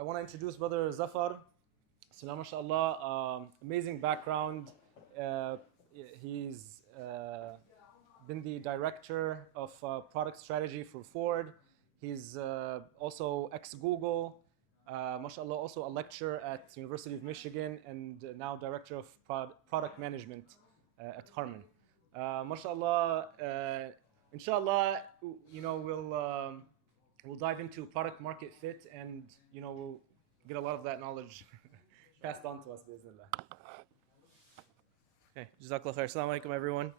I want to introduce Brother Zafar. Salam, mashallah. Amazing background. He's been the director of product strategy for Ford. He's also ex-Google. Mashallah, also a lecturer at University of Michigan and now director of product management at Harman. Mashallah, inshallah, we'll dive into product market fit and we'll get a lot of that knowledge passed on to us, bi'Iznillah. Okay, Jazakallah khair. Assalamu alaikum, everyone.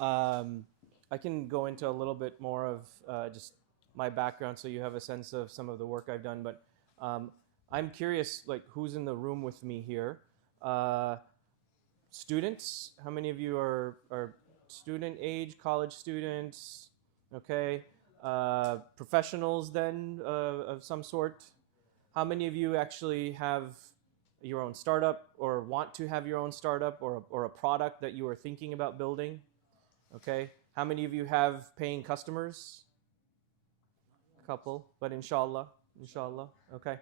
I can go into a little bit more of just my background so you have a sense of some of the work I've done, but I'm curious, like, who's in the room with me here? Students, how many of you are student age, college students? Okay, professionals then of some sort. How many of you actually have your own startup or want to have your own startup or a product that you are thinking about building? Okay, how many of you have paying customers? A couple, but inshallah, okay.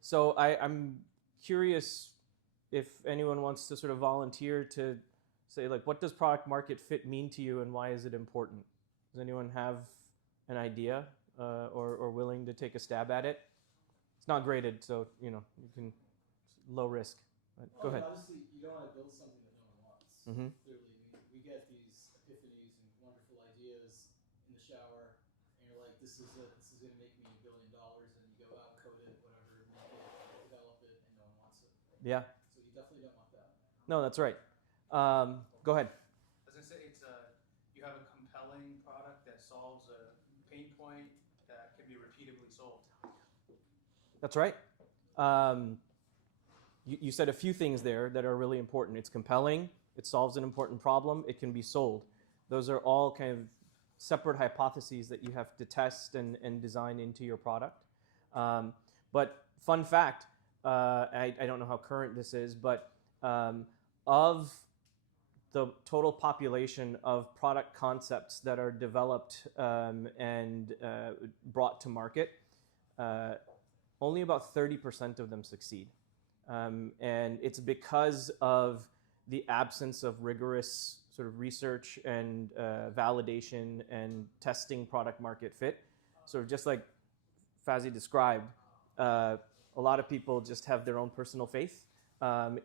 So I'm curious if anyone wants to sort of volunteer to say, like, what does product market fit mean to you and why is it important? Does anyone have an idea or willing to take a stab at it? It's not graded, so you can low risk. But go ahead. Obviously, you don't want to build something that no one wants. Mm-hmm. Clearly, we get these epiphanies and wonderful ideas in the shower, and you're like, this is going to make me $1 billion, and you go out, code it, whatever, make it, develop it, and no one wants it. Yeah. So you definitely don't want that. No, that's right. Go ahead. I was going to say, you have a compelling product that solves a pain point that can be repeatedly sold. That's right. You said a few things there that are really important. It's compelling. It solves an important problem. It can be sold. Those are all kind of separate hypotheses that you have to test and design into your product. But fun fact, I don't know how current this is, but of the total population of product concepts that are developed and brought to market, only about 30% of them succeed. And it's because of the absence of rigorous sort of research and validation and testing product market fit. Sort of just like Fazi described, a lot of people just have their own personal faith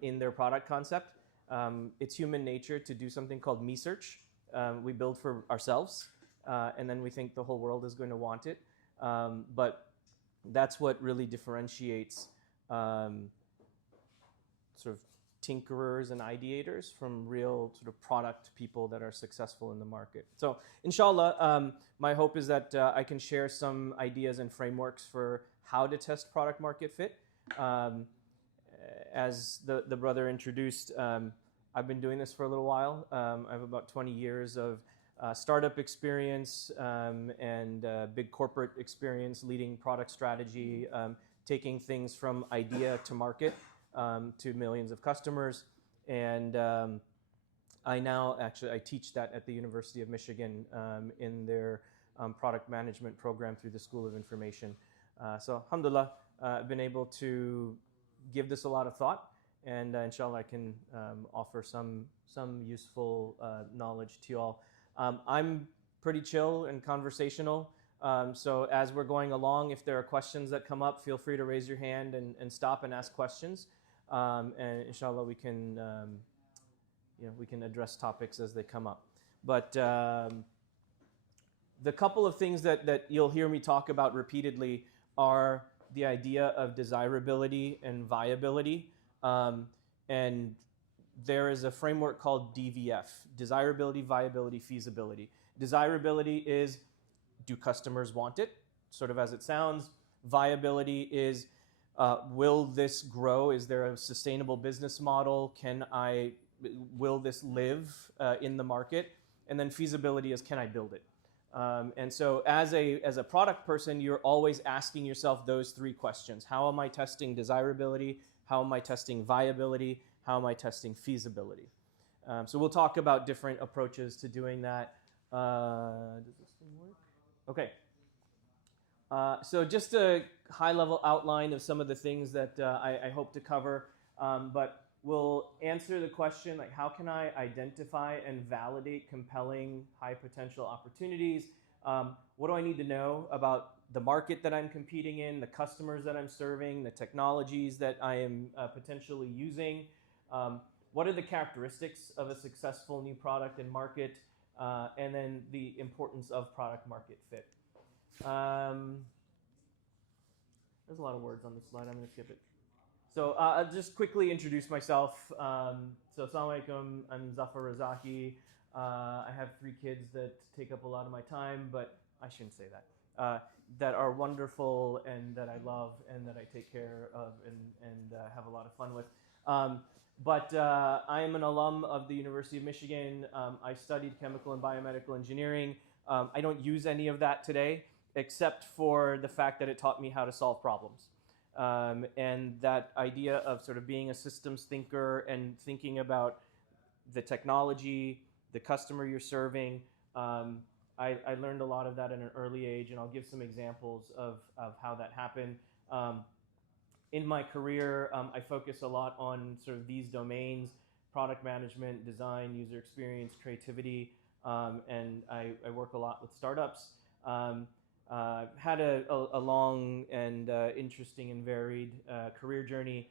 in their product concept. It's human nature to do something called me search. We build for ourselves, and then we think the whole world is going to want it. But that's what really differentiates sort of tinkerers and ideators from real sort of product people that are successful in the market. So inshallah, my hope is that I can share some ideas and frameworks for how to test product market fit. As the brother introduced, I've been doing this for a little while. I have about 20 years of startup experience and big corporate experience leading product strategy, taking things from idea to market to millions of customers. And I teach that at the University of Michigan in their product management program through the School of Information. So alhamdulillah, I've been able to give this a lot of thought, and inshallah I can offer some useful knowledge to you all. I'm pretty chill and conversational, so as we're going along, if there are questions that come up, feel free to raise your hand and stop and ask questions, and inshallah we can address topics as they come up. But the couple of things that you'll hear me talk about repeatedly are the idea of desirability and viability. And there is a framework called DVF, desirability, viability, feasibility. Desirability is, do customers want it? Sort of as it sounds. Viability is, will this grow? Is there a sustainable business model? Will this live in the market? And then feasibility is, can I build it? And so as a product person, you're always asking yourself those three questions. How am I testing desirability? How am I testing viability? How am I testing feasibility? So we'll talk about different approaches to doing that. Does this thing work? Okay. So just a high-level outline of some of the things that I hope to cover, but we'll answer the question, like, how can I identify and validate compelling high-potential opportunities? What do I need to know about the market that I'm competing in, the customers that I'm serving, the technologies that I am potentially using? What are the characteristics of a successful new product and market? And then the importance of product market fit. There's a lot of words on this slide. I'm going to skip it. So I'll just quickly introduce myself. So assalamu alaikum, I'm Zafar Razzacki. I have 3 kids that take up a lot of my time, but I shouldn't say that. That are wonderful and that I love and that I take care of and have a lot of fun with. But I am an alum of the University of Michigan. I studied chemical and biomedical engineering. I don't use any of that today, except for the fact that it taught me how to solve problems. And that idea of sort of being a systems thinker and thinking about the technology, the customer you're serving, I learned a lot of that at an early age, and I'll give some examples of how that happened. In my career, I focus a lot on sort of these domains: product management, design, user experience, creativity, and I work a lot with startups. Had a long and interesting and varied career journey.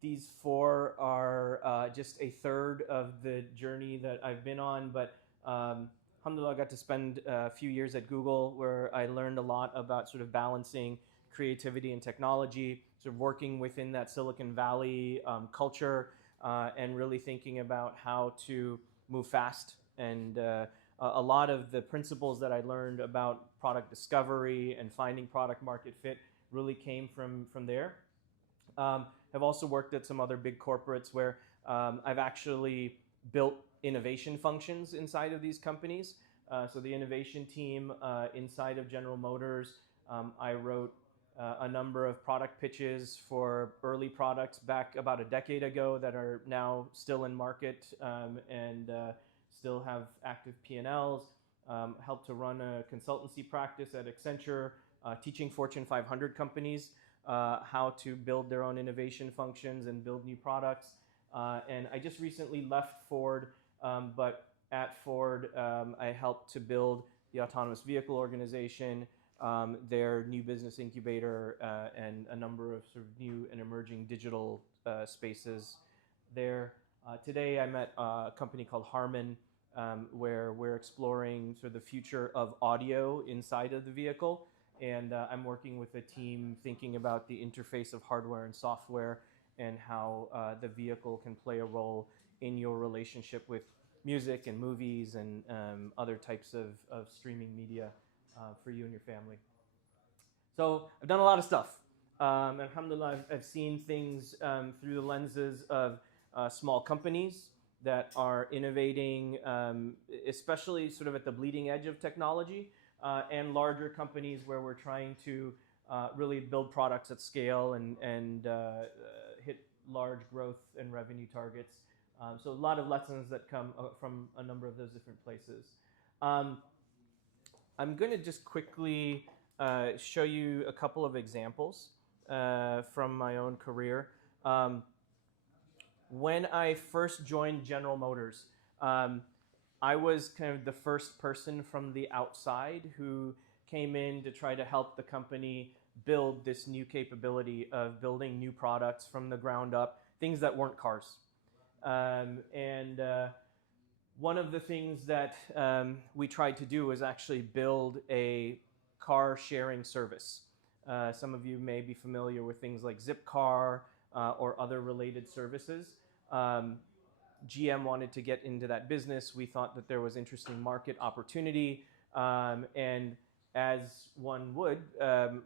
These 4 are just a third of the journey that I've been on, but alhamdulillah, I got to spend a few years at Google where I learned a lot about sort of balancing creativity and technology, sort of working within that Silicon Valley culture, and really thinking about how to move fast. And a lot of the principles that I learned about product discovery and finding product market fit really came from there. I've also worked at some other big corporates where I've actually built innovation functions inside of these companies. So the innovation team inside of General Motors, I wrote a number of product pitches for early products back about a decade ago that are now still in market and still have active P&Ls. Helped to run a consultancy practice at Accenture, teaching Fortune 500 companies how to build their own innovation functions and build new products. And I just recently left Ford, but at Ford, I helped to build the autonomous vehicle organization, their new business incubator, and a number of sort of new and emerging digital spaces there. Today, I'm at a company called Harman, where we're exploring sort of the future of audio inside of the vehicle. And I'm working with a team thinking about the interface of hardware and software and how the vehicle can play a role in your relationship with music and movies and other types of streaming media for you and your family. So I've done a lot of stuff. Alhamdulillah, I've seen things through the lenses of small companies that are innovating, especially sort of at the bleeding edge of technology, and larger companies where we're trying to really build products at scale and hit large growth and revenue targets. So a lot of lessons that come from a number of those different places. I'm going to just quickly show you a couple of examples from my own career. When I first joined General Motors, I was kind of the first person from the outside who came in to try to help the company build this new capability of building new products from the ground up, things that weren't cars. And one of the things that we tried to do was actually build a car sharing service. Some of you may be familiar with things like Zipcar or other related services. GM wanted to get into that business. We thought that there was interesting market opportunity. And as one would,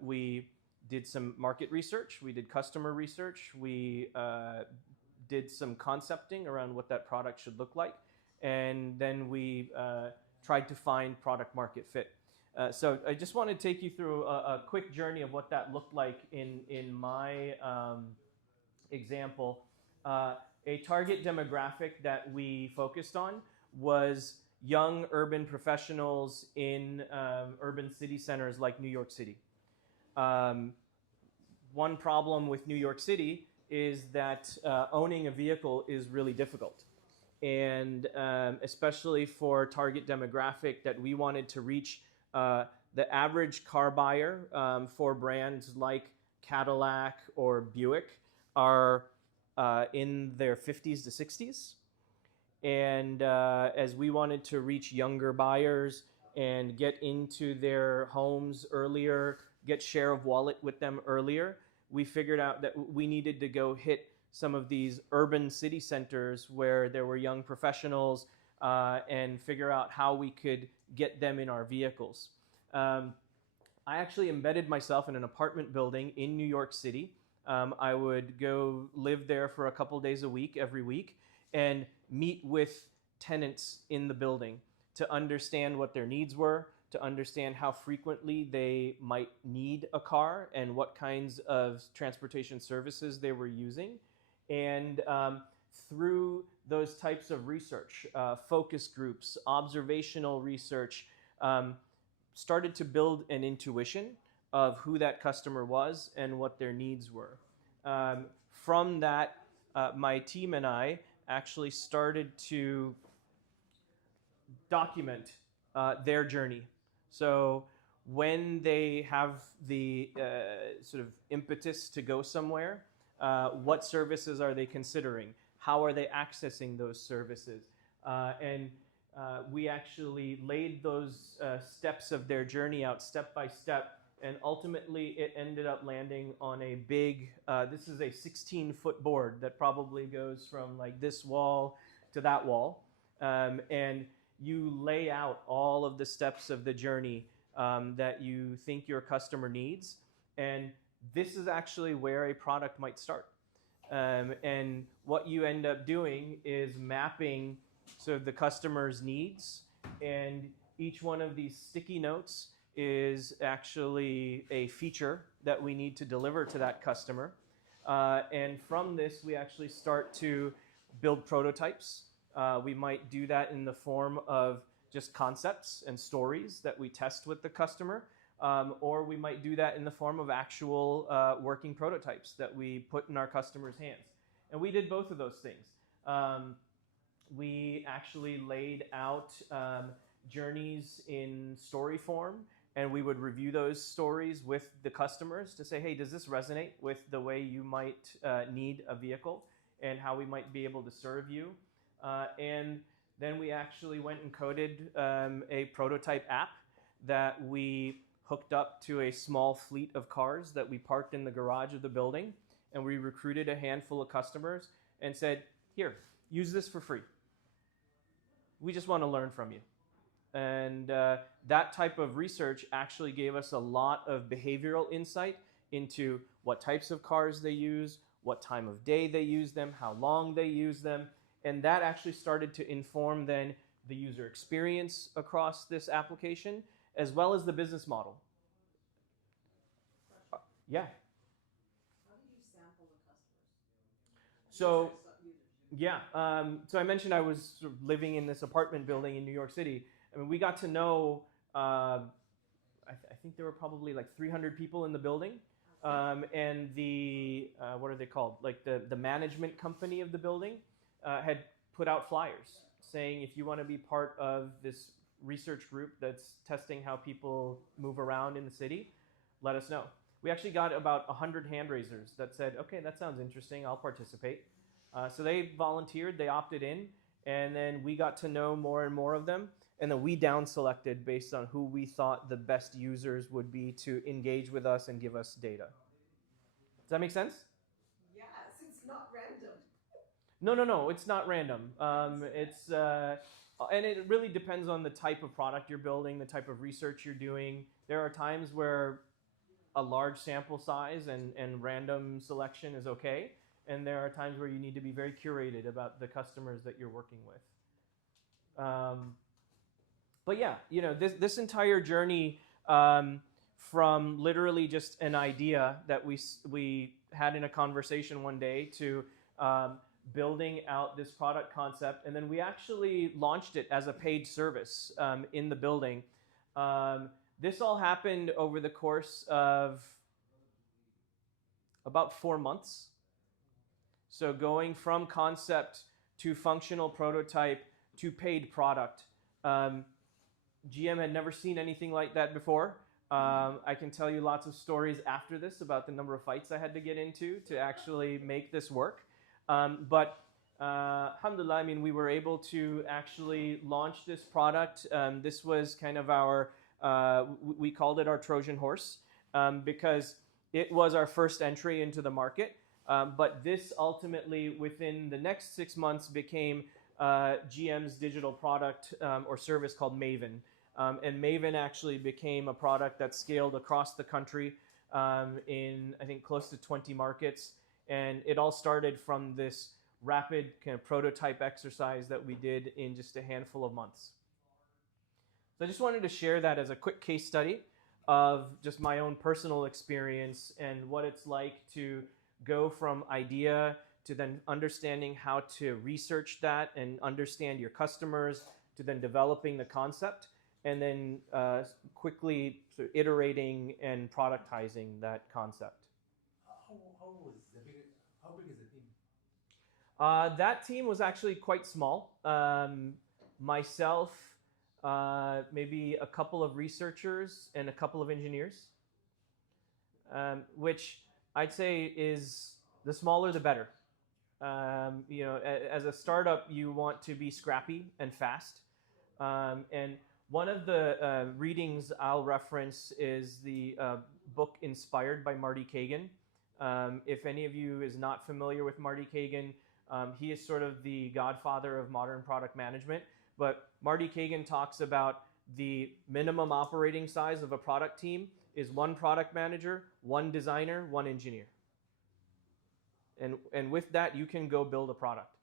we did some market research. We did customer research. We did some concepting around what that product should look like. And then we tried to find product market fit. So I just want to take you through a quick journey of what that looked like in my example. A target demographic that we focused on was young urban professionals in urban city centers like New York City. One problem with New York City is that owning a vehicle is really difficult. And especially for target demographic that we wanted to reach, the average car buyer for brands like Cadillac or Buick are in their 50s to 60s. And as we wanted to reach younger buyers and get into their homes earlier, get share of wallet with them earlier, we figured out that we needed to go hit some of these urban city centers where there were young professionals and figure out how we could get them in our vehicles. I actually embedded myself in an apartment building in New York City. I would go live there for a couple days a week, every week, and meet with tenants in the building to understand what their needs were, to understand how frequently they might need a car and what kinds of transportation services they were using. And through those types of research, focus groups, observational research, started to build an intuition of who that customer was and what their needs were. From that, my team and I actually started to document their journey. So when they have the sort of impetus to go somewhere, what services are they considering? How are they accessing those services? And we actually laid those steps of their journey out step by step, and ultimately it ended up landing on a big, this is a 16-foot board that probably goes from like this wall to that wall. And you lay out all of the steps of the journey that you think your customer needs. And this is actually where a product might start. And what you end up doing is mapping sort of the customer's needs. And each one of these sticky notes is actually a feature that we need to deliver to that customer. And from this, we actually start to build prototypes. We might do that in the form of just concepts and stories that we test with the customer, or we might do that in the form of actual working prototypes that we put in our customers' hands. And we did both of those things. We actually laid out journeys in story form, and we would review those stories with the customers to say, hey, does this resonate with the way you might need a vehicle and how we might be able to serve you? And then we actually went and coded a prototype app that we hooked up to a small fleet of cars that we parked in the garage of the building. And we recruited a handful of customers and said, here, use this for free. We just want to learn from you. And that type of research actually gave us a lot of behavioral insight into what types of cars they use, what time of day they use them, how long they use them. And that actually started to inform then the user experience across this application, as well as the business model. Yeah. How did you sample the customers? So, yeah. So I mentioned I was sort of living in this apartment building in New York City. I mean, we got to know, I think there were probably like 300 people in the building. And the, what are they called? Like the management company of the building had put out flyers saying, if you want to be part of this research group that's testing how people move around in the city, let us know. We actually got about 100 hand raisers that said, okay, that sounds interesting, I'll participate. So they volunteered, they opted in, and then we got to know more and more of them. And then we down selected based on who we thought the best users would be to engage with us and give us data. Does that make sense? Yes, it's not random. No, it's not random. And it really depends on the type of product you're building, the type of research you're doing. There are times where a large sample size and random selection is okay. And there are times where you need to be very curated about the customers that you're working with. But yeah, you know, this entire journey from literally just an idea that we had in a conversation one day to building out this product concept, and then we actually launched it as a paid service in the building. This all happened over the course of about 4 months. So going from concept to functional prototype to paid product. GM had never seen anything like that before. I can tell you lots of stories after this about the number of fights I had to get into to actually make this work. But alhamdulillah, I mean, we were able to actually launch this product. This was kind of our, we called it our Trojan horse because it was our first entry into the market. But this ultimately, within the next 6 months, became GM's digital product or service called Maven. And Maven actually became a product that scaled across the country in, I think, close to 20 markets. And it all started from this rapid kind of prototype exercise that we did in just a handful of months. So I just wanted to share that as a quick case study of just my own personal experience and what it's like to go from idea to then understanding how to research that and understand your customers, to then developing the concept, and then quickly sort of iterating and productizing that concept. How big is the team? That team was actually quite small. Myself, maybe a couple of researchers and a couple of engineers, which I'd say is the smaller the better. You know, as a startup, you want to be scrappy and fast. And one of the readings I'll reference is the book Inspired by Marty Kagan. If any of you is not familiar with Marty Kagan, he is sort of the godfather of modern product management. But Marty Kagan talks about the minimum operating size of a product team is 1 product manager, 1 designer, 1 engineer. And with that, you can go build a product.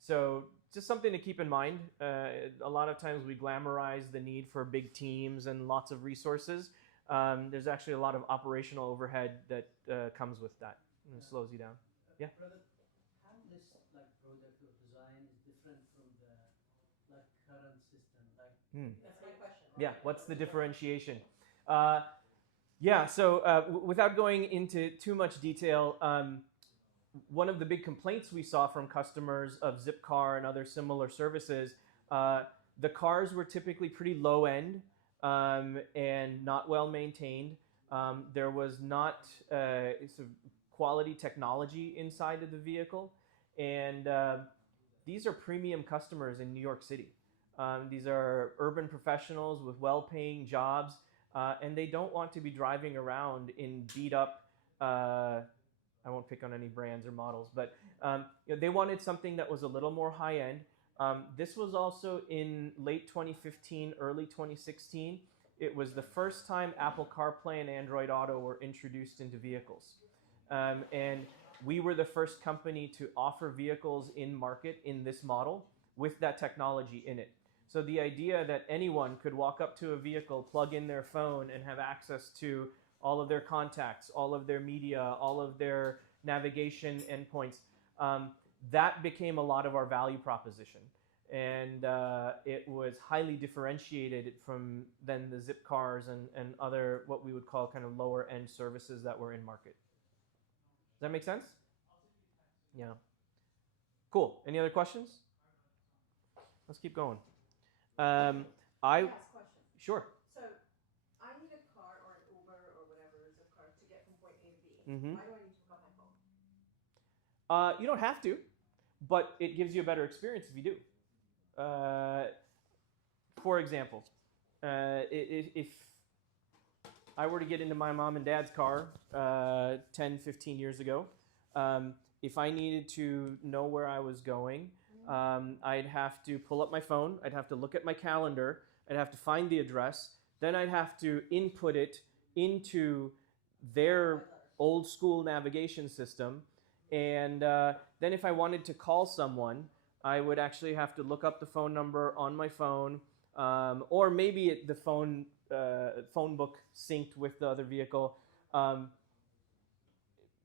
So just something to keep in mind. A lot of times we glamorize the need for big teams and lots of resources. There's actually a lot of operational overhead that comes with that and it slows you down. Yeah? Brother, how this like product or design is different from the like current system? Like That's my question. Yeah, what's the differentiation? Yeah, so without going into too much detail, one of the big complaints we saw from customers of Zipcar and other similar services, the cars were typically pretty low end and not well maintained. There was not sort of quality technology inside of the vehicle. And these are premium customers in New York City. These are urban professionals with well-paying jobs. And they don't want to be driving around in beat up, I won't pick on any brands or models, but you know, they wanted something that was a little more high end. This was also in late 2015, early 2016. It was the first time Apple CarPlay and Android Auto were introduced into vehicles. And we were the first company to offer vehicles in market in this model with that technology in it. So the idea that anyone could walk up to a vehicle, plug in their phone, and have access to all of their contacts, all of their media, all of their navigation endpoints, that became a lot of our value proposition. And it was highly differentiated from then the Zipcars and other what we would call kind of lower end services that were in market. Does that make sense? Yeah. Cool. Any other questions? Let's keep going. Ask questions. Sure. So, I need a car or an Uber or whatever Zipcar to get from point A to B. Mm-hmm. Why do I need to hook up my phone? You don't have to, but it gives you a better experience if you do. For example, if I were to get into my mom and dad's car 10, 15 years ago, if I needed to know where I was going, I'd have to pull up my phone, I'd have to look at my calendar, I'd have to find the address, then I'd have to input it into their old school navigation system, and then if I wanted to call someone, I would actually have to look up the phone number on my phone, or maybe the phone book synced with the other vehicle.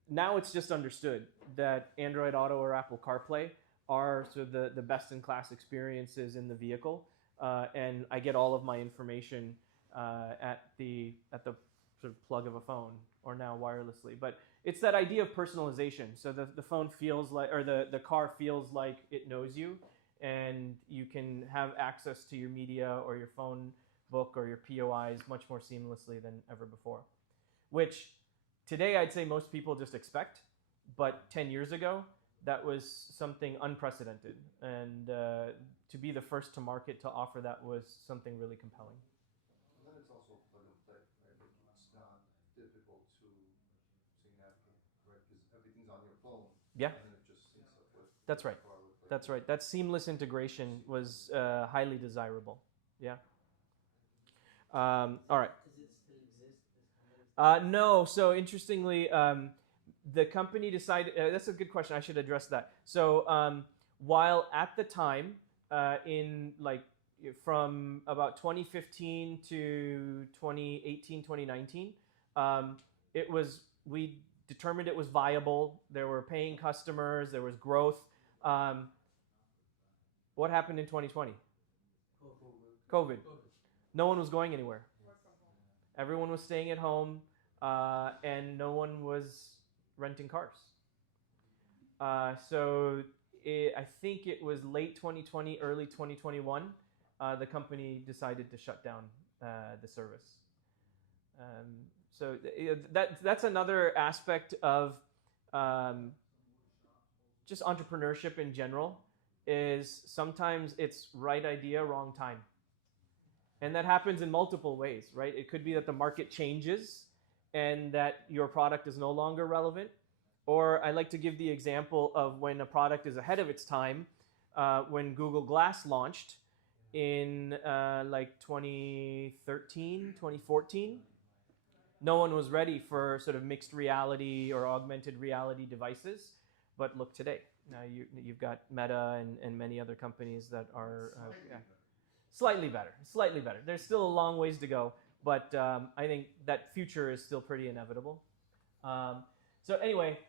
now it's just understood that Android Auto or Apple CarPlay are sort of the best-in-class experiences in the vehicle, and I get all of my information at the sort of plug of a phone, or now wirelessly. But it's that idea of personalization. So the phone feels like, or the car feels like it knows you, and you can have access to your media or your phone book or your POIs much more seamlessly than ever before. Which today I'd say most people just expect, but 10 years ago, that was something unprecedented. And to be the first to market to offer that was something really compelling. And then it's also plug and play, right? Like it's not difficult to sync navigate, right? Because everything's on your phone. Yeah. And then it just syncs up with That's right. car with, like, That's right. That seamless integration was highly desirable. Yeah. All right. Does it still exist? This company? No. So interestingly, the company decided. That's a good question. I should address that. So while at the time, in like from about 2015 to 2018, 2019, we determined it was viable. There were paying customers. There was growth. What happened in 2020? COVID. No one was going anywhere. Everyone was staying at home, and no one was renting cars. So I think it was late 2020, early 2021, the company decided to shut down the service. So that's another aspect of just entrepreneurship in general, is sometimes it's right idea, wrong time. And that happens in multiple ways, right? It could be that the market changes and that your product is no longer relevant. Or I like to give the example of when a product is ahead of its time. When Google Glass launched in like 2013, 2014, no one was ready for sort of mixed reality or augmented reality devices. But look today. Now you've got Meta and many other companies that are slightly better. There's still a long ways to go, but I think that future is still pretty inevitable. So anyway,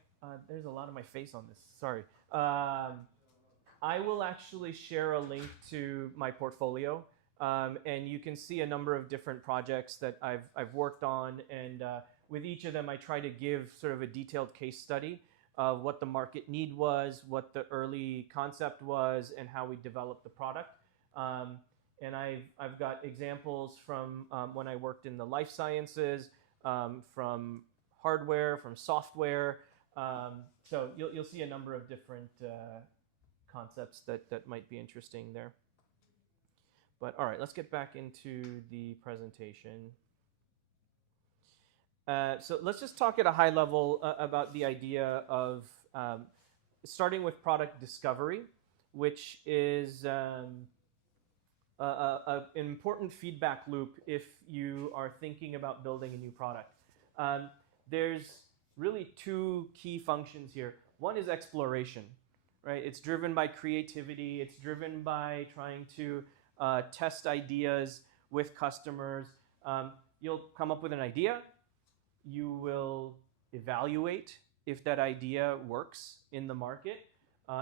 there's a lot of my face on this. Sorry. I will actually share a link to my portfolio, and you can see a number of different projects that I've worked on, and with each of them I try to give sort of a detailed case study of what the market need was, what the early concept was, and how we developed the product. And I've got examples from when I worked in the life sciences, from hardware, from software. So you'll see a number of different concepts that might be interesting there. But all right, let's get back into the presentation. So let's just talk at a high level about the idea of starting with product discovery, which is an important feedback loop if you are thinking about building a new product. There's really two key functions here. One is exploration, right? It's driven by creativity. It's driven by trying to test ideas with customers. You'll come up with an idea. You will evaluate if that idea works in the market.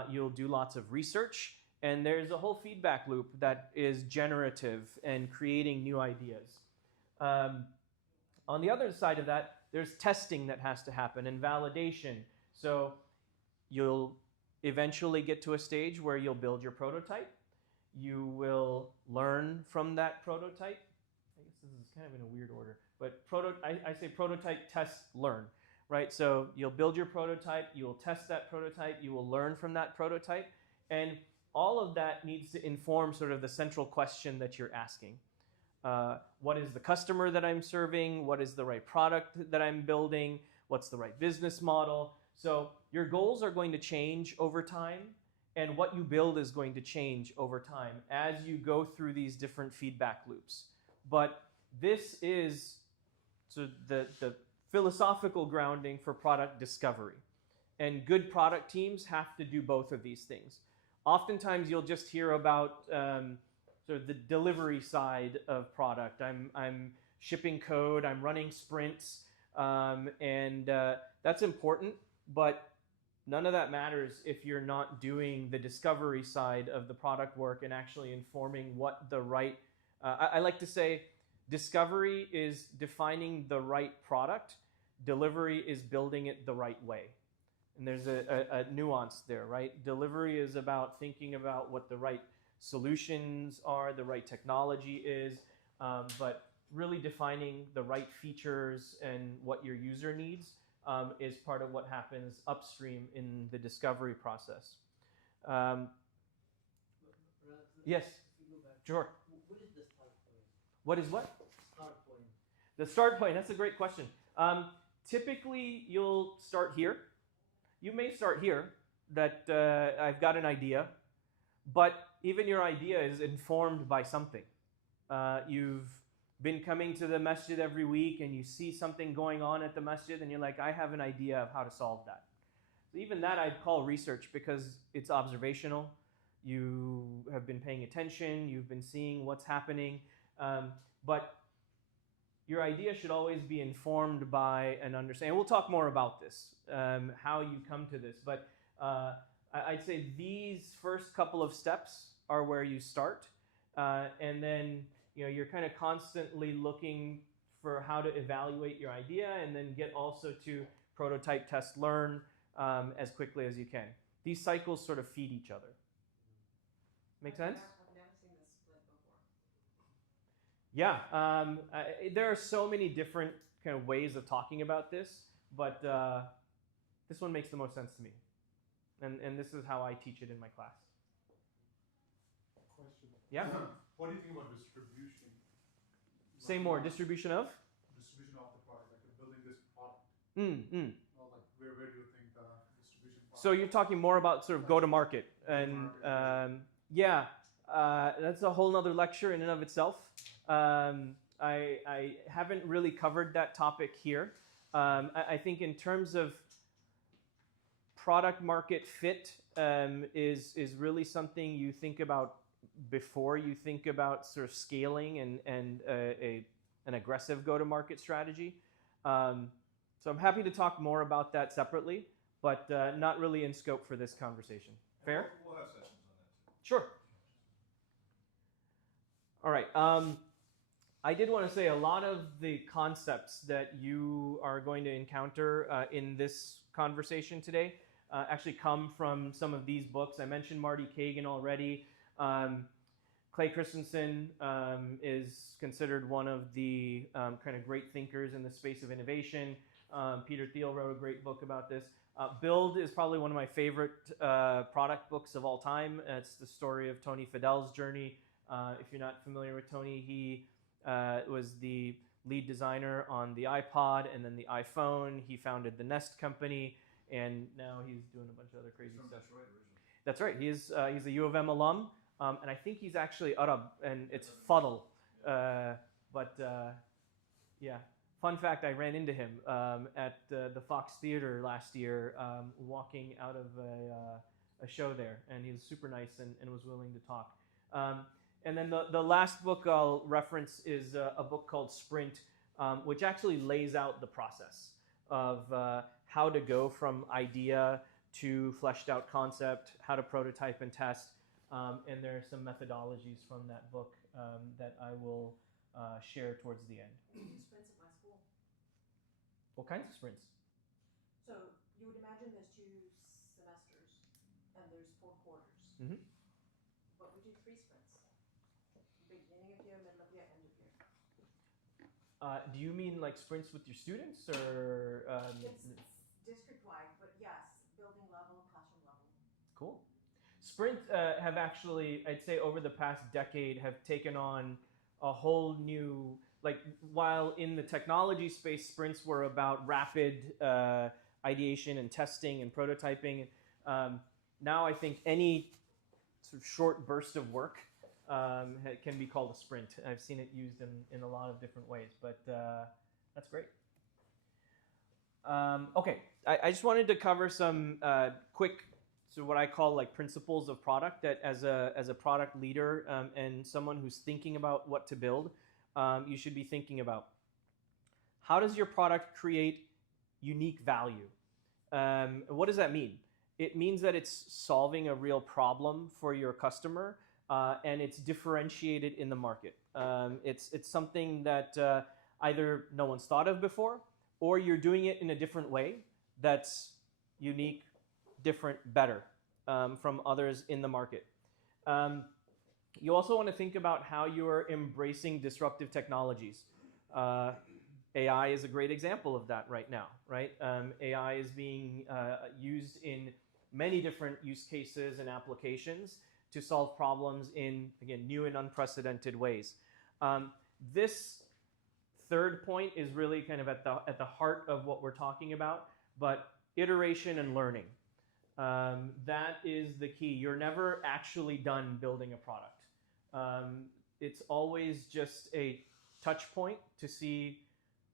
You'll do lots of research. And there's a whole feedback loop that is generative and creating new ideas. On the other side of that, there's testing that has to happen and validation. So you'll eventually get to a stage where you'll build your prototype. You will learn from that prototype. I guess this is kind of in a weird order, but I say prototype, test, learn, right? So you'll build your prototype, you will test that prototype, you will learn from that prototype, and all of that needs to inform sort of the central question that you're asking. What is the customer that I'm serving? What is the right product that I'm building? What's the right business model? So your goals are going to change over time, and what you build is going to change over time as you go through these different feedback loops. But this is so the philosophical grounding for product discovery. And good product teams have to do both of these things. Oftentimes you'll just hear about sort of the delivery side of product. I'm shipping code, I'm running sprints, and that's important. but none of that matters if you're not doing the discovery side of the product work and actually informing what the right, I like to say, discovery is defining the right product, delivery is building it the right way. And there's a nuance there, right? Delivery is about thinking about what the right solutions are, the right technology is, but really defining the right features and what your user needs is part of what happens upstream in the discovery process. Yes, sure. What is the start point? What is what? Start point. The start point, that's a great question. Typically, you'll start here. You may start here, that I've got an idea, but even your idea is informed by something. You've been coming to the masjid every week and you see something going on at the masjid and you're like, I have an idea of how to solve that. So even that I'd call research because it's observational. You have been paying attention, you've been seeing what's happening, but your idea should always be informed by an understanding. We'll talk more about this, how you come to this, but I'd say these first couple of steps are where you start, and then you're kind of constantly looking for how to evaluate your idea and then get also to prototype, test, learn as quickly as you can. These cycles sort of feed each other. Make sense? I've never seen this split before. Yeah, there are so many different kind of ways of talking about this, but this one makes the most sense to me. And this is how I teach it in my class. Question. Yeah? What do you think about distribution? Say more. Distribution of? Distribution of the product, like building this product. Well, like where do you think the distribution part? So you're talking more about sort of go-to-market. And yeah, that's a whole nother lecture in and of itself. I haven't really covered that topic here. I think in terms of product market fit is really something you think about before you think about sort of scaling and an aggressive go-to-market strategy. So I'm happy to talk more about that separately, but not really in scope for this conversation. Fair? We'll have sessions on that too. Sure. All right. I did want to say a lot of the concepts that you are going to encounter in this conversation today actually come from some of these books. I mentioned Marty Kagan already. Clay Christensen is considered one of the kind of great thinkers in the space of innovation. Peter Thiel wrote a great book about this. Build is probably one of my favorite product books of all time. It's the story of Tony Fadell's journey. If you're not familiar with Tony, he was the lead designer on the iPod and then the iPhone. He founded the Nest company, and now he's doing a bunch of other crazy stuff. That's right. He's a U of M alum, and I think he's actually Arab, and it's Fuddle. Yeah. Fun fact, I ran into him at the Fox Theater last year, walking out of a show there, and he was super nice and was willing to talk. And then the last book I'll reference is a book called Sprint, which actually lays out the process of how to go from idea to fleshed out concept, how to prototype and test, and there are some methodologies from that book that I will share towards the end. We do sprints at my school. What kinds of sprints? So you would imagine there's 2 semesters and there's 4 quarters. Mm-hmm. But we do 3 sprints. Beginning of year, middle of year, end of year. Do you mean like sprints with your students, or? It's district-wide, but yes, building level, classroom level. Cool. Sprint have actually, I'd say over the past decade, have taken on a whole new, like while in the technology space, sprints were about rapid ideation and testing and prototyping. Now I think any sort of short burst of work can be called a sprint. I've seen it used in a lot of different ways, but that's great. Okay, I just wanted to cover some quick, so what I call like principles of product that as a product leader and someone who's thinking about what to build, you should be thinking about. How does your product create unique value? What does that mean? It means that it's solving a real problem for your customer, and it's differentiated in the market. It's something that either no one's thought of before, or you're doing it in a different way that's unique, different, better from others in the market. You also want to think about how you're embracing disruptive technologies. AI is a great example of that right now, right? AI is being used in many different use cases and applications to solve problems in, again, new and unprecedented ways. This third point is really kind of at the heart of what we're talking about, but iteration and learning. That is the key. You're never actually done building a product. It's always just a touch point to see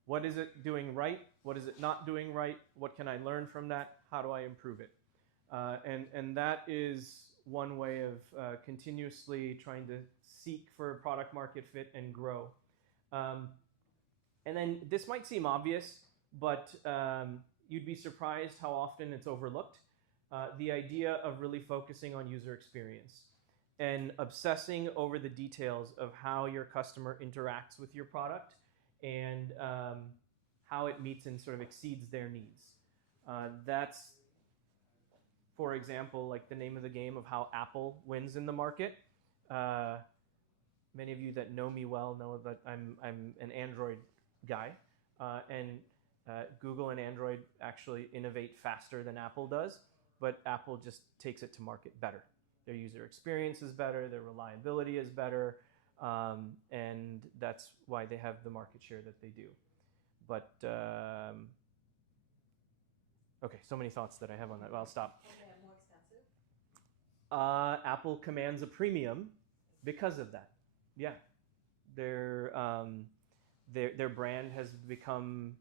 what is it doing right, what is it not doing right, what can I learn from that, how do I improve it? And that is one way of continuously trying to seek for product market fit and grow. And then this might seem obvious, but you'd be surprised how often it's overlooked. The idea of really focusing on user experience and obsessing over the details of how your customer interacts with your product and how it meets and sort of exceeds their needs. That's, for example, like the name of the game of how Apple wins in the market. Many of you that know me well know that I'm an Android guy, and Google and Android actually innovate faster than Apple does, but Apple just takes it to market better. Their user experience is better, their reliability is better, and that's why they have the market share that they do. But, okay, so many thoughts that I have on that. Well, I'll stop. Are they more expensive? Apple commands a premium because of that. Yeah. Their brand has become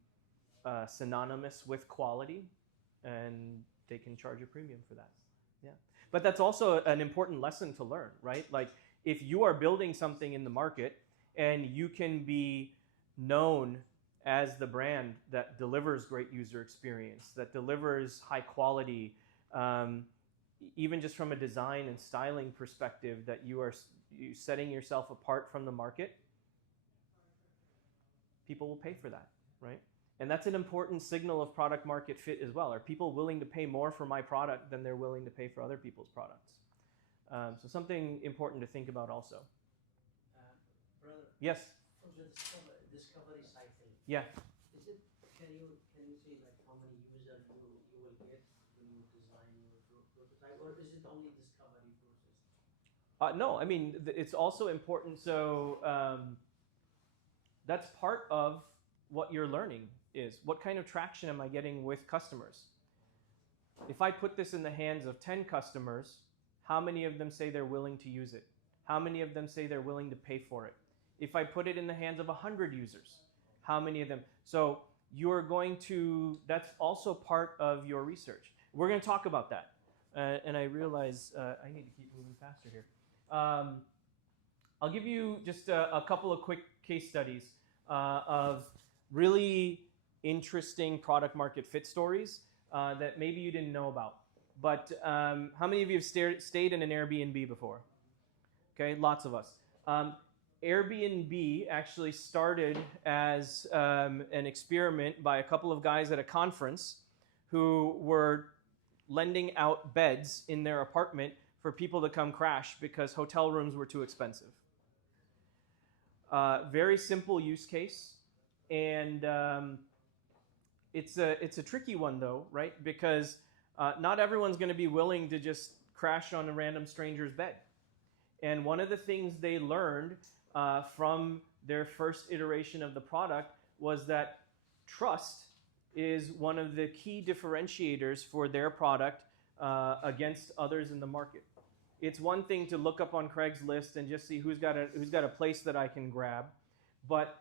synonymous with quality, and they can charge a premium for that. Yeah. But that's also an important lesson to learn, right? Like, if you are building something in the market and you can be known as the brand that delivers great user experience, that delivers high quality, even just from a design and styling perspective, that you setting yourself apart from the market, people will pay for that, right? And that's an important signal of product market fit as well. Are people willing to pay more for my product than they're willing to pay for other people's products? So something important to think about also. Brother. Yes. From the discovery cycle. Yeah. Can you say like how many users you will get when you design your prototype, or is it only discovery process? No, I mean it's also important. So that's part of what you're learning is what kind of traction am I getting with customers? If I put this in the hands of 10 customers, how many of them say they're willing to use it? How many of them say they're willing to pay for it? If I put it in the hands of 100 users, how many of them? So you're going to, that's also part of your research. We're going to talk about that. And I realize I need to keep moving faster here. I'll give you just a couple of quick case studies of really interesting product market fit stories that maybe you didn't know about. But how many of you have stayed in an Airbnb before? Okay, lots of us. Airbnb actually started as an experiment by a couple of guys at a conference who were lending out beds in their apartment for people to come crash because hotel rooms were too expensive. Very simple use case, and it's a tricky one though, right? Because not everyone's going to be willing to just crash on a random stranger's bed. And one of the things they learned from their first iteration of the product was that trust is one of the key differentiators for their product against others in the market. It's one thing to look up on Craigslist and just see who's got a place that I can grab, but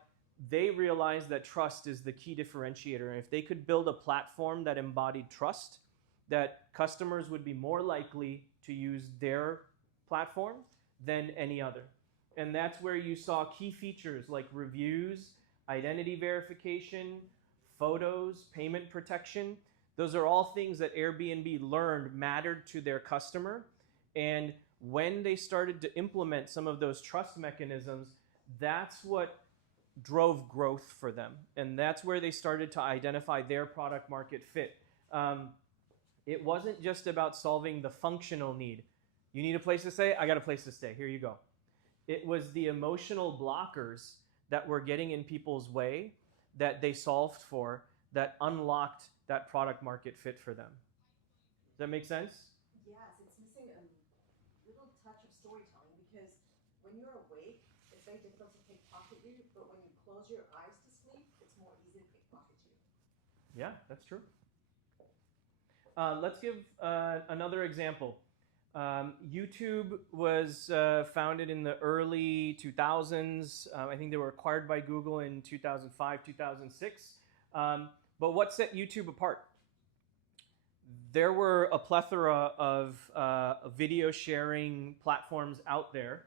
they realized that trust is the key differentiator. And if they could build a platform that embodied trust, that customers would be more likely to use their platform than any other. And that's where you saw key features like reviews, identity verification, photos, payment protection. Those are all things that Airbnb learned mattered to their customer. And when they started to implement some of those trust mechanisms, that's what drove growth for them. And that's where they started to identify their product market fit. It wasn't just about solving the functional need. You need a place to stay? I got a place to stay. Here you go. It was the emotional blockers that were getting in people's way that they solved for, that unlocked that product market fit for them. Does that make sense? Yes, it's missing a little touch of storytelling, because when you're awake, it's very difficult to pickpocket you, but when you close your eyes to sleep, it's more easy to pickpocket you. Yeah, that's true. Let's give another example. YouTube was founded in the early 2000s. I think they were acquired by Google in 2005, 2006. But what set YouTube apart? There were a plethora of video sharing platforms out there.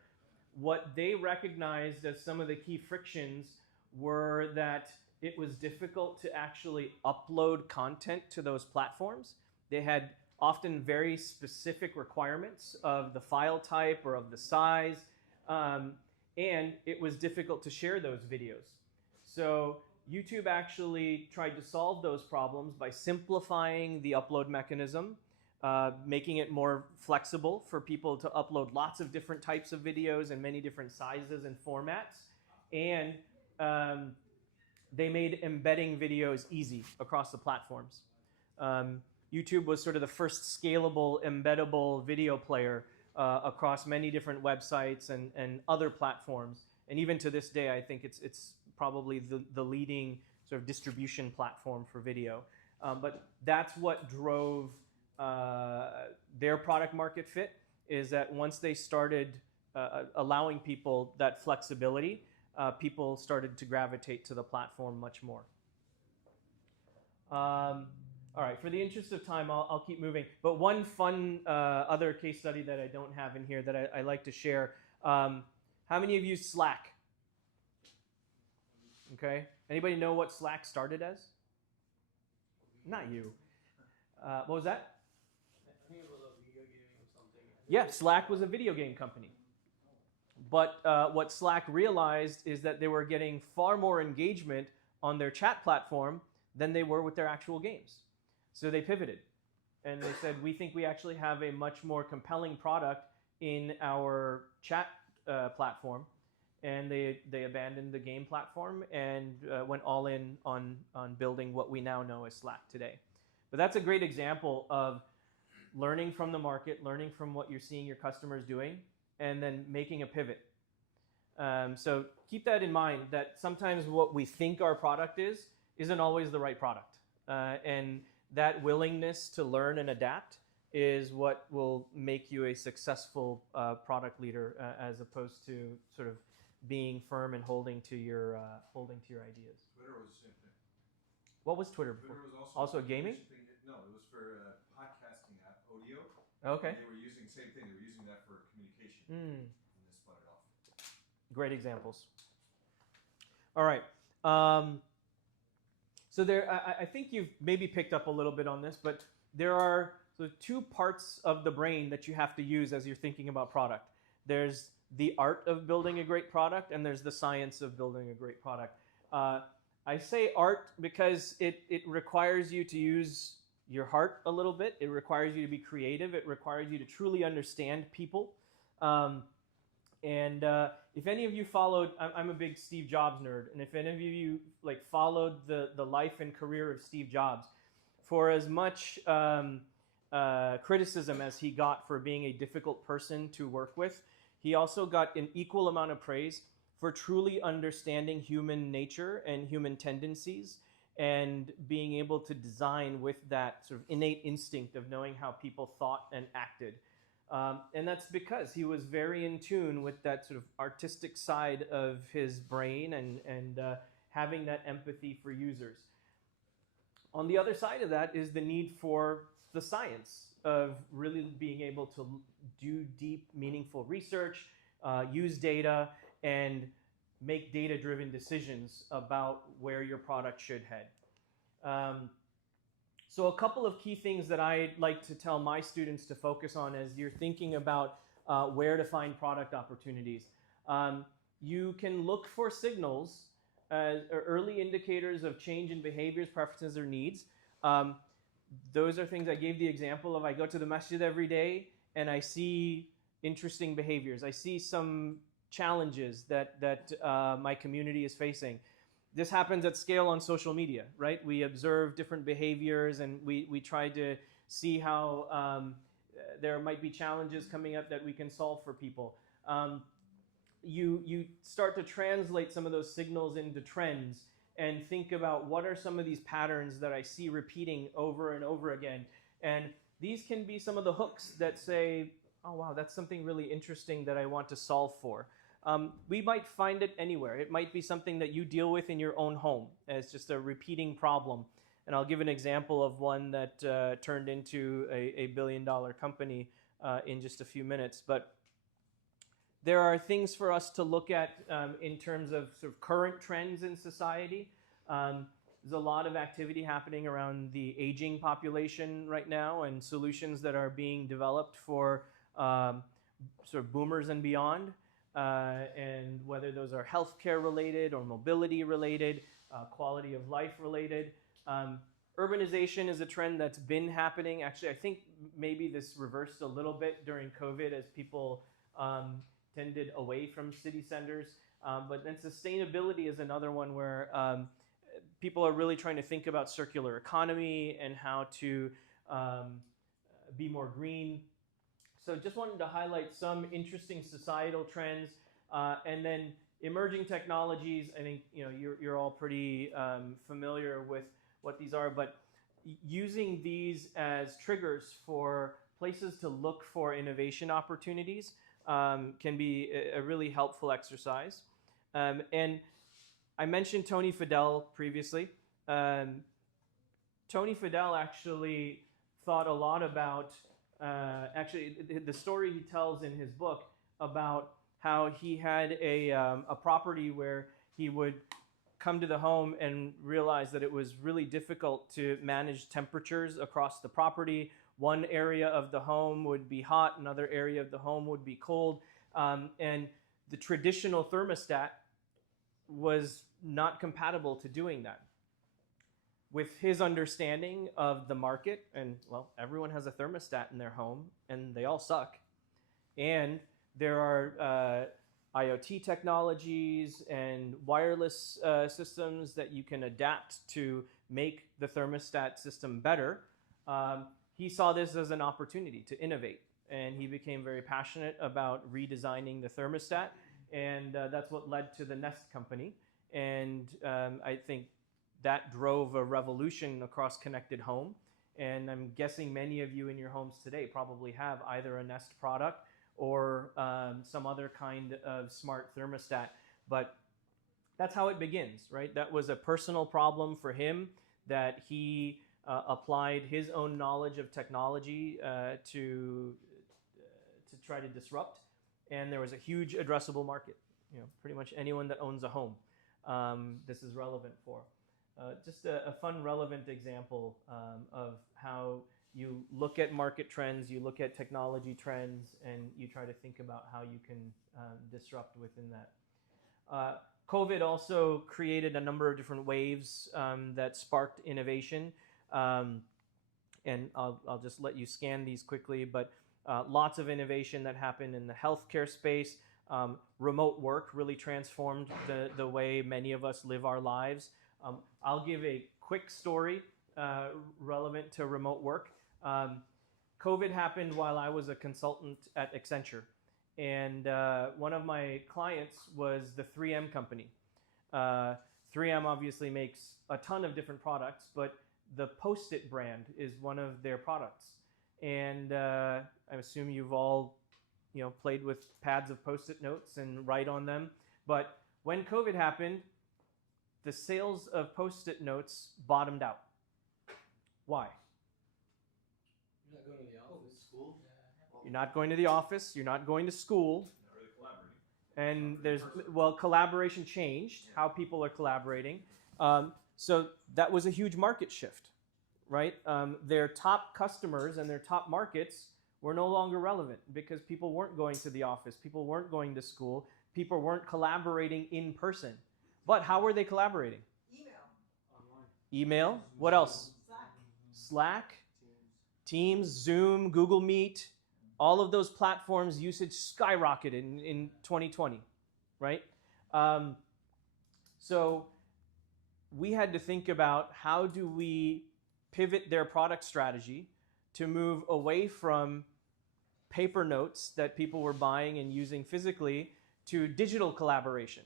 What they recognized as some of the key frictions were that it was difficult to actually upload content to those platforms. They had often very specific requirements of the file type or of the size, and it was difficult to share those videos. So YouTube actually tried to solve those problems by simplifying the upload mechanism, making it more flexible for people to upload lots of different types of videos in many different sizes and formats, and they made embedding videos easy across the platforms. YouTube was sort of the first scalable, embeddable video player across many different websites and other platforms. And even to this day, I think it's probably the leading sort of distribution platform for video. But that's what drove their product market fit, is that once they started allowing people that flexibility, people started to gravitate to the platform much more. All right, for the interest of time, I'll keep moving. But one fun other case study that I don't have in here that I like to share. How many of you use Slack? Okay. Anybody know what Slack started as? Not you. What was that? I think it was a video game or something. Yeah, Slack was a video game company. But what Slack realized is that they were getting far more engagement on their chat platform than they were with their actual games. So they pivoted. And they said, we think we actually have a much more compelling product in our chat platform. And they abandoned the game platform and went all in on building what we now know as Slack today. But that's a great example of learning from the market, learning from what you're seeing your customers doing, and then making a pivot. So keep that in mind, that sometimes what we think our product isn't always the right product. And that willingness to learn and adapt is what will make you a successful product leader, as opposed to sort of being firm and holding to your ideas. Twitter was the same thing. What was Twitter before? Twitter was Also gaming? No, it was for a podcasting app, audio. Okay. They were using the same thing. They were using that for communication. And they spun it off. Great examples. All right. So there, I think you've maybe picked up a little bit on this, but there are sort of two parts of the brain that you have to use as you're thinking about product. There's the art of building a great product, and there's the science of building a great product. I say art because it requires you to use your heart a little bit. It requires you to be creative. It requires you to truly understand people. If any of you followed, I'm a big Steve Jobs nerd, and if any of you followed the life and career of Steve Jobs, for as much criticism as he got for being a difficult person to work with, he also got an equal amount of praise for truly understanding human nature and human tendencies and being able to design with that sort of innate instinct of knowing how people thought and acted. And that's because he was very in tune with that sort of artistic side of his brain and having that empathy for users. On the other side of that is the need for the science of really being able to do deep, meaningful research, use data, and make data-driven decisions about where your product should head. So a couple of key things that I like to tell my students to focus on as you're thinking about where to find product opportunities. You can look for signals, or early indicators of change in behaviors, preferences, or needs. Those are things I gave the example of. I go to the masjid every day and I see interesting behaviors. I see some challenges that my community is facing. This happens at scale on social media, right? We observe different behaviors and we try to see how there might be challenges coming up that we can solve for people. You start to translate some of those signals into trends and think about what are some of these patterns that I see repeating over and over again. And these can be some of the hooks that say, oh wow, that's something really interesting that I want to solve for. We might find it anywhere. It might be something that you deal with in your own home as just a repeating problem. And I'll give an example of one that turned into a billion-dollar company in just a few minutes. But there are things for us to look at in terms of sort of current trends in society. There's a lot of activity happening around the aging population right now and solutions that are being developed for sort of boomers and beyond. And whether those are healthcare related or mobility related, quality of life related. Urbanization is a trend that's been happening. Actually, I think maybe this reversed a little bit during COVID as people tended away from city centers. But then sustainability is another one where people are really trying to think about circular economy and how to be more green. So just wanted to highlight some interesting societal trends, and then emerging technologies. I think you're all pretty familiar with what these are, but using these as triggers for places to look for innovation opportunities can be a really helpful exercise. And I mentioned Tony Fadell previously. Tony Fadell actually thought a lot about actually, the story he tells in his book about how he had a property where he would come to the home and realize that it was really difficult to manage temperatures across the property. One area of the home would be hot, another area of the home would be cold, and the traditional thermostat was not compatible to doing that. With his understanding of the market, and well, everyone has a thermostat in their home and they all suck. And there are IoT technologies and wireless systems that you can adapt to make the thermostat system better. He saw this as an opportunity to innovate, and he became very passionate about redesigning the thermostat, and that's what led to the Nest company. And I think that drove a revolution across connected home. And I'm guessing many of you in your homes today probably have either a Nest product or some other kind of smart thermostat. But that's how it begins, right? That was a personal problem for him that he applied his own knowledge of technology to try to disrupt. And there was a huge addressable market. Pretty much anyone that owns a home, this is relevant for. Just a fun, relevant example of how you look at market trends, you look at technology trends, and you try to think about how you can disrupt within that. COVID also created a number of different waves that sparked innovation. And I'll just let you scan these quickly, but lots of innovation that happened in the healthcare space. Remote work really transformed the way many of us live our lives. I'll give a quick story relevant to remote work. COVID happened while I was a consultant at Accenture. And one of my clients was the 3M company. 3M obviously makes a ton of different products, but the Post-it brand is one of their products. And I assume you've all played with pads of Post-it notes and write on them. But when COVID happened, the sales of Post-it notes bottomed out. Why? You're not going to the office, school. You're not going to the office. You're not going to school. Not really collaborating. And collaboration changed how people are collaborating. So that was a huge market shift. right? Their top customers and their top markets were no longer relevant because people weren't going to the office, people weren't going to school, people weren't collaborating in person. But how were they collaborating? Email. What else? Slack. Teams, Zoom, Google Meet. All of those platforms' usage skyrocketed in 2020, right? So we had to think about how do we pivot their product strategy to move away from paper notes that people were buying and using physically to digital collaboration.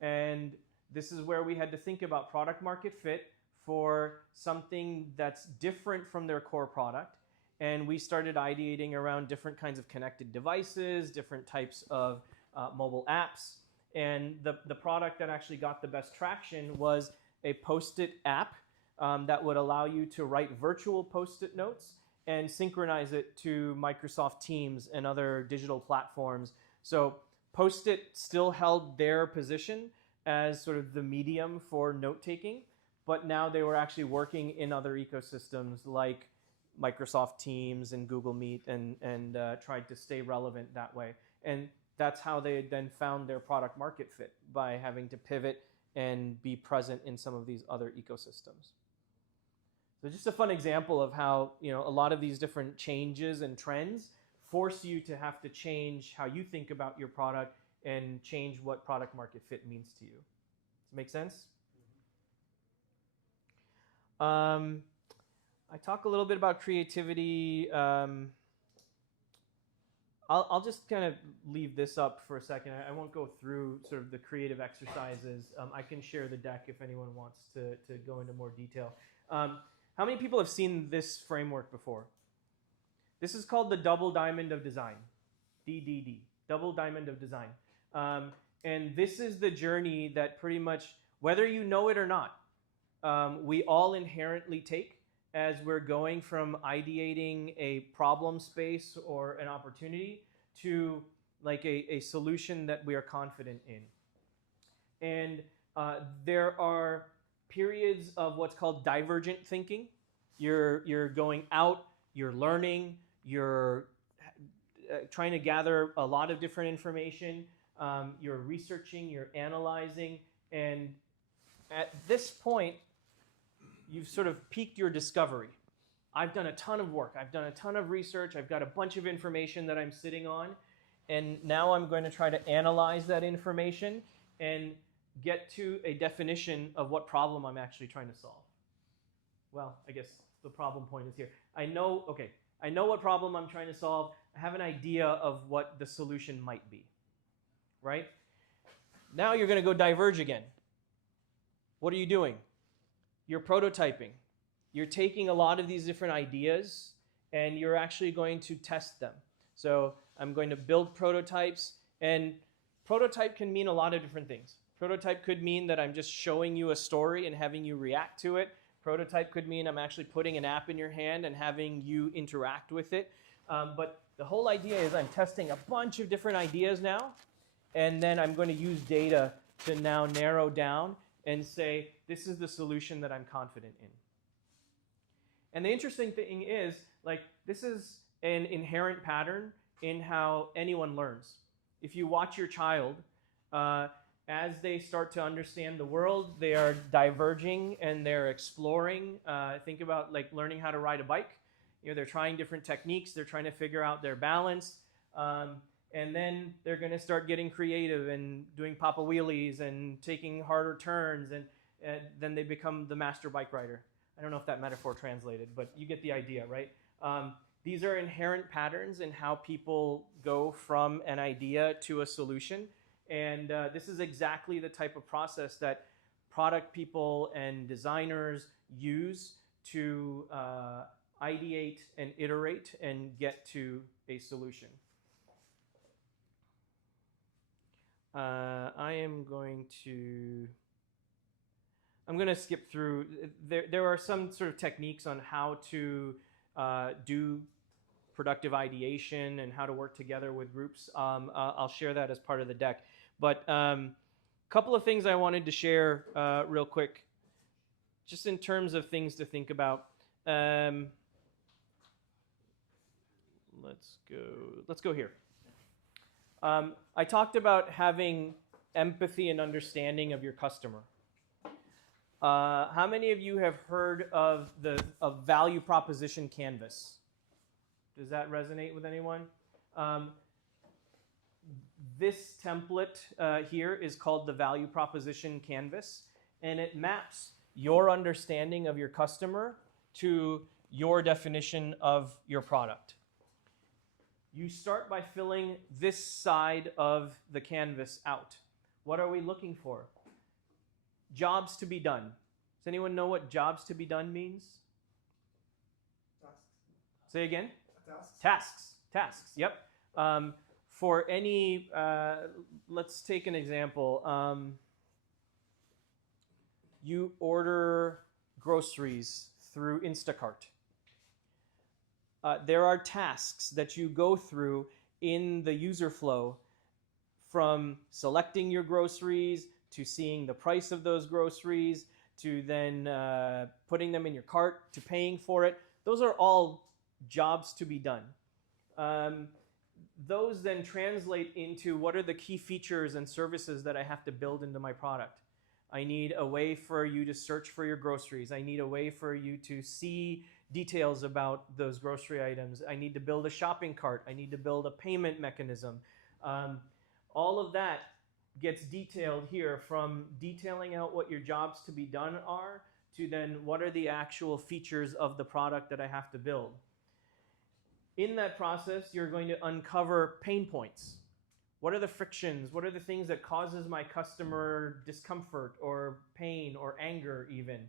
And this is where we had to think about product market fit for something that's different from their core product. And we started ideating around different kinds of connected devices, different types of mobile apps. And the product that actually got the best traction was a Post-it app that would allow you to write virtual Post-it notes and synchronize it to Microsoft Teams and other digital platforms. So Post-it still held their position as sort of the medium for note-taking, but now they were actually working in other ecosystems like Microsoft Teams and Google Meet and tried to stay relevant that way. And that's how they then found their product market fit, by having to pivot and be present in some of these other ecosystems. So just a fun example of how, a lot of these different changes and trends force you to have to change how you think about your product and change what product market fit means to you. Does it make sense? I talk a little bit about creativity. I'll just kind of leave this up for a second. I won't go through sort of the creative exercises. I can share the deck if anyone wants to go into more detail. How many people have seen this framework before? This is called the Double Diamond of Design, DDD, Double Diamond of Design. And this is the journey that pretty much, whether you know it or not, we all inherently take as we're going from ideating a problem space or an opportunity to like a solution that we are confident in. And there are periods of what's called divergent thinking. You're going out, you're learning, you're trying to gather a lot of different information, you're researching, you're analyzing, and at this point, you've sort of peaked your discovery. I've done a ton of work, I've done a ton of research, I've got a bunch of information that I'm sitting on, and now I'm going to try to analyze that information and get to a definition of what problem I'm actually trying to solve. Well, I guess the problem point is here. I know what problem I'm trying to solve. I have an idea of what the solution might be, right? Now you're going to go diverge again. What are you doing? You're prototyping. You're taking a lot of these different ideas and you're actually going to test them. So I'm going to build prototypes, and prototype can mean a lot of different things. Prototype could mean that I'm just showing you a story and having you react to it. Prototype could mean I'm actually putting an app in your hand and having you interact with it. But the whole idea is I'm testing a bunch of different ideas now, and then I'm going to use data to now narrow down and say, this is the solution that I'm confident in. And the interesting thing is, like, this is an inherent pattern in how anyone learns. If you watch your child, as they start to understand the world, they are diverging and they're exploring. Think about like learning how to ride a bike. They're trying different techniques. They're trying to figure out their balance. And then they're going to start getting creative and doing papa wheelies and taking harder turns. And then they become the master bike rider. I don't know if that metaphor translated, but you get the idea, right? These are inherent patterns in how people go from an idea to a solution. And this is exactly the type of process that product people and designers use to ideate and iterate and get to a solution. I'm going to skip through. There are some sort of techniques on how to do productive ideation and how to work together with groups. I'll share that as part of the deck. But a couple of things I wanted to share real quick, just in terms of things to think about. let's go here. I talked about having empathy and understanding of your customer. How many of you have heard of the value proposition canvas? Does that resonate with anyone? This template here is called the value proposition canvas, and it maps your understanding of your customer to your definition of your product. You start by filling this side of the canvas out. What are we looking for? Jobs to be done. Does anyone know what jobs to be done means? Tasks. Say again? Tasks. Tasks, yep. For any, let's take an example. You order groceries through Instacart. There are tasks that you go through in the user flow, from selecting your groceries to seeing the price of those groceries to then putting them in your cart to paying for it. Those are all jobs to be done. Those then translate into what are the key features and services that I have to build into my product. I need a way for you to search for your groceries. I need a way for you to see details about those grocery items. I need to build a shopping cart. I need to build a payment mechanism. All of that gets detailed here, from detailing out what your jobs to be done are to then what are the actual features of the product that I have to build. In that process, you're going to uncover pain points. What are the frictions? What are the things that causes my customer discomfort or pain or anger even?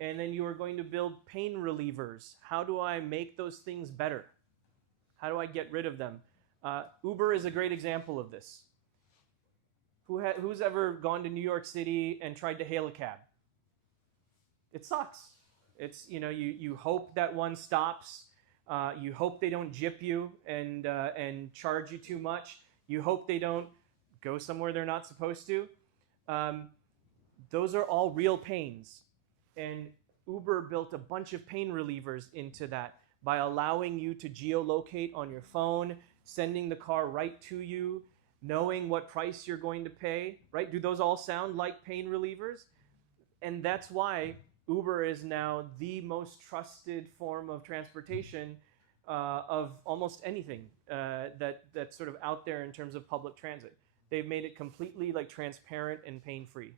And then you are going to build pain relievers. How do I make those things better? How do I get rid of them? Uber is a great example of this. Who's ever gone to New York City and tried to hail a cab? It sucks. It's, you hope that one stops. You hope they don't gyp you and charge you too much. You hope they don't go somewhere they're not supposed to. Those are all real pains. And Uber built a bunch of pain relievers into that by allowing you to geolocate on your phone, sending the car right to you, knowing what price you're going to pay, right? Do those all sound like pain relievers? And that's why Uber is now the most trusted form of transportation of almost anything that's sort of out there in terms of public transit. They've made it completely transparent and pain-free.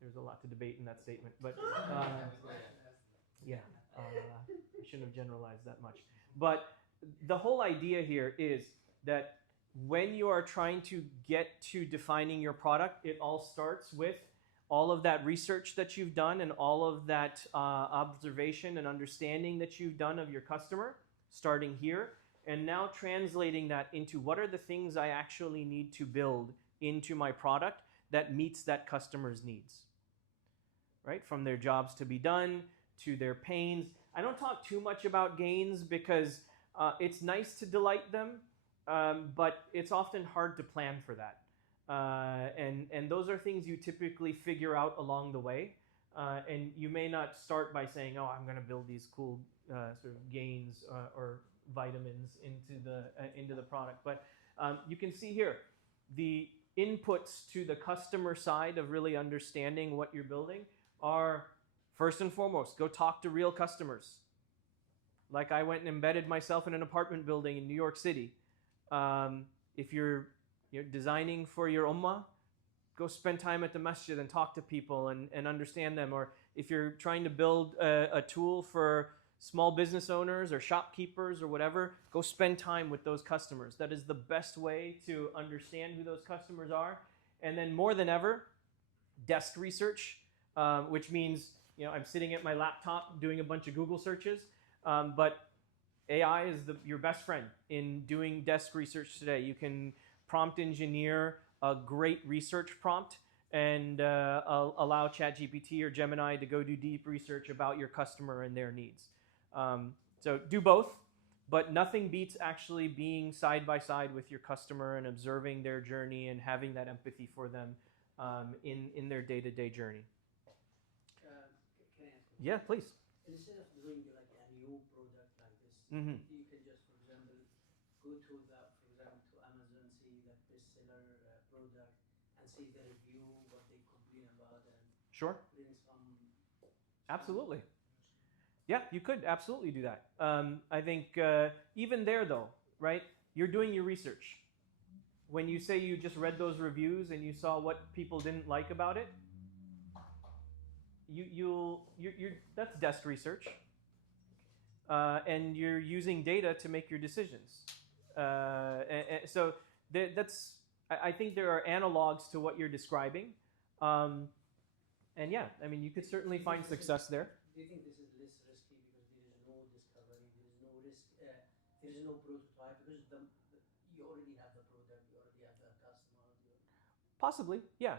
There's a lot to debate in that statement, but yeah, I shouldn't have generalized that much. But the whole idea here is that when you are trying to get to defining your product, it all starts with all of that research that you've done and all of that observation and understanding that you've done of your customer, starting here, and now translating that into what are the things I actually need to build into my product that meets that customer's needs, right? From their jobs to be done to their pains. I don't talk too much about gains because it's nice to delight them, but it's often hard to plan for that. And those are things you typically figure out along the way. And you may not start by saying, oh, I'm going to build these cool sort of gains or vitamins into the product. But you can see here, the inputs to the customer side of really understanding what you're building are, first and foremost, go talk to real customers. Like I went and embedded myself in an apartment building in New York City. If you're designing for your ummah, go spend time at the masjid and talk to people and understand them. Or if you're trying to build a tool for small business owners or shopkeepers or whatever, go spend time with those customers. That is the best way to understand who those customers are. And then more than ever, desk research, which means I'm sitting at my laptop doing a bunch of Google searches, but AI is your best friend in doing desk research today. You can prompt engineer a great research prompt and allow ChatGPT or Gemini to go do deep research about your customer and their needs. So do both, but nothing beats actually being side by side with your customer and observing their journey and having that empathy for them in their day-to-day journey. Can I ask? Yeah, please. instead of doing like a new product like this, Mhm. you can just, for example, go to the, for example, to Amazon, see the bestseller product, and see the review, what they complain about, and Sure. bring some. Absolutely. Yeah, you could absolutely do that. I think even there, though, right? You're doing your research. When you say you just read those reviews and you saw what people didn't like about it, you're that's desk research, and you're using data to make your decisions. So that's I think there are analogs to what you're describing, and yeah, I mean you could certainly find success there. Do you think this is less risky because there is no discovery, there is no risk, there is no prototype because you already have the product, you already have the customer. Possibly, yeah.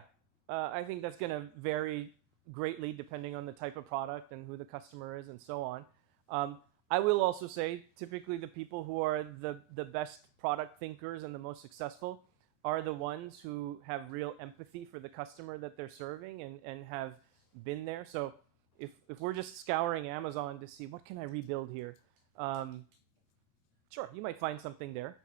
I think that's going to vary greatly depending on the type of product and who the customer is and so on. I will also say typically the people who are the best product thinkers and the most successful are the ones who have real empathy for the customer that they're serving and have been there. So if we're just scouring Amazon to see what can I rebuild here, sure, you might find something there.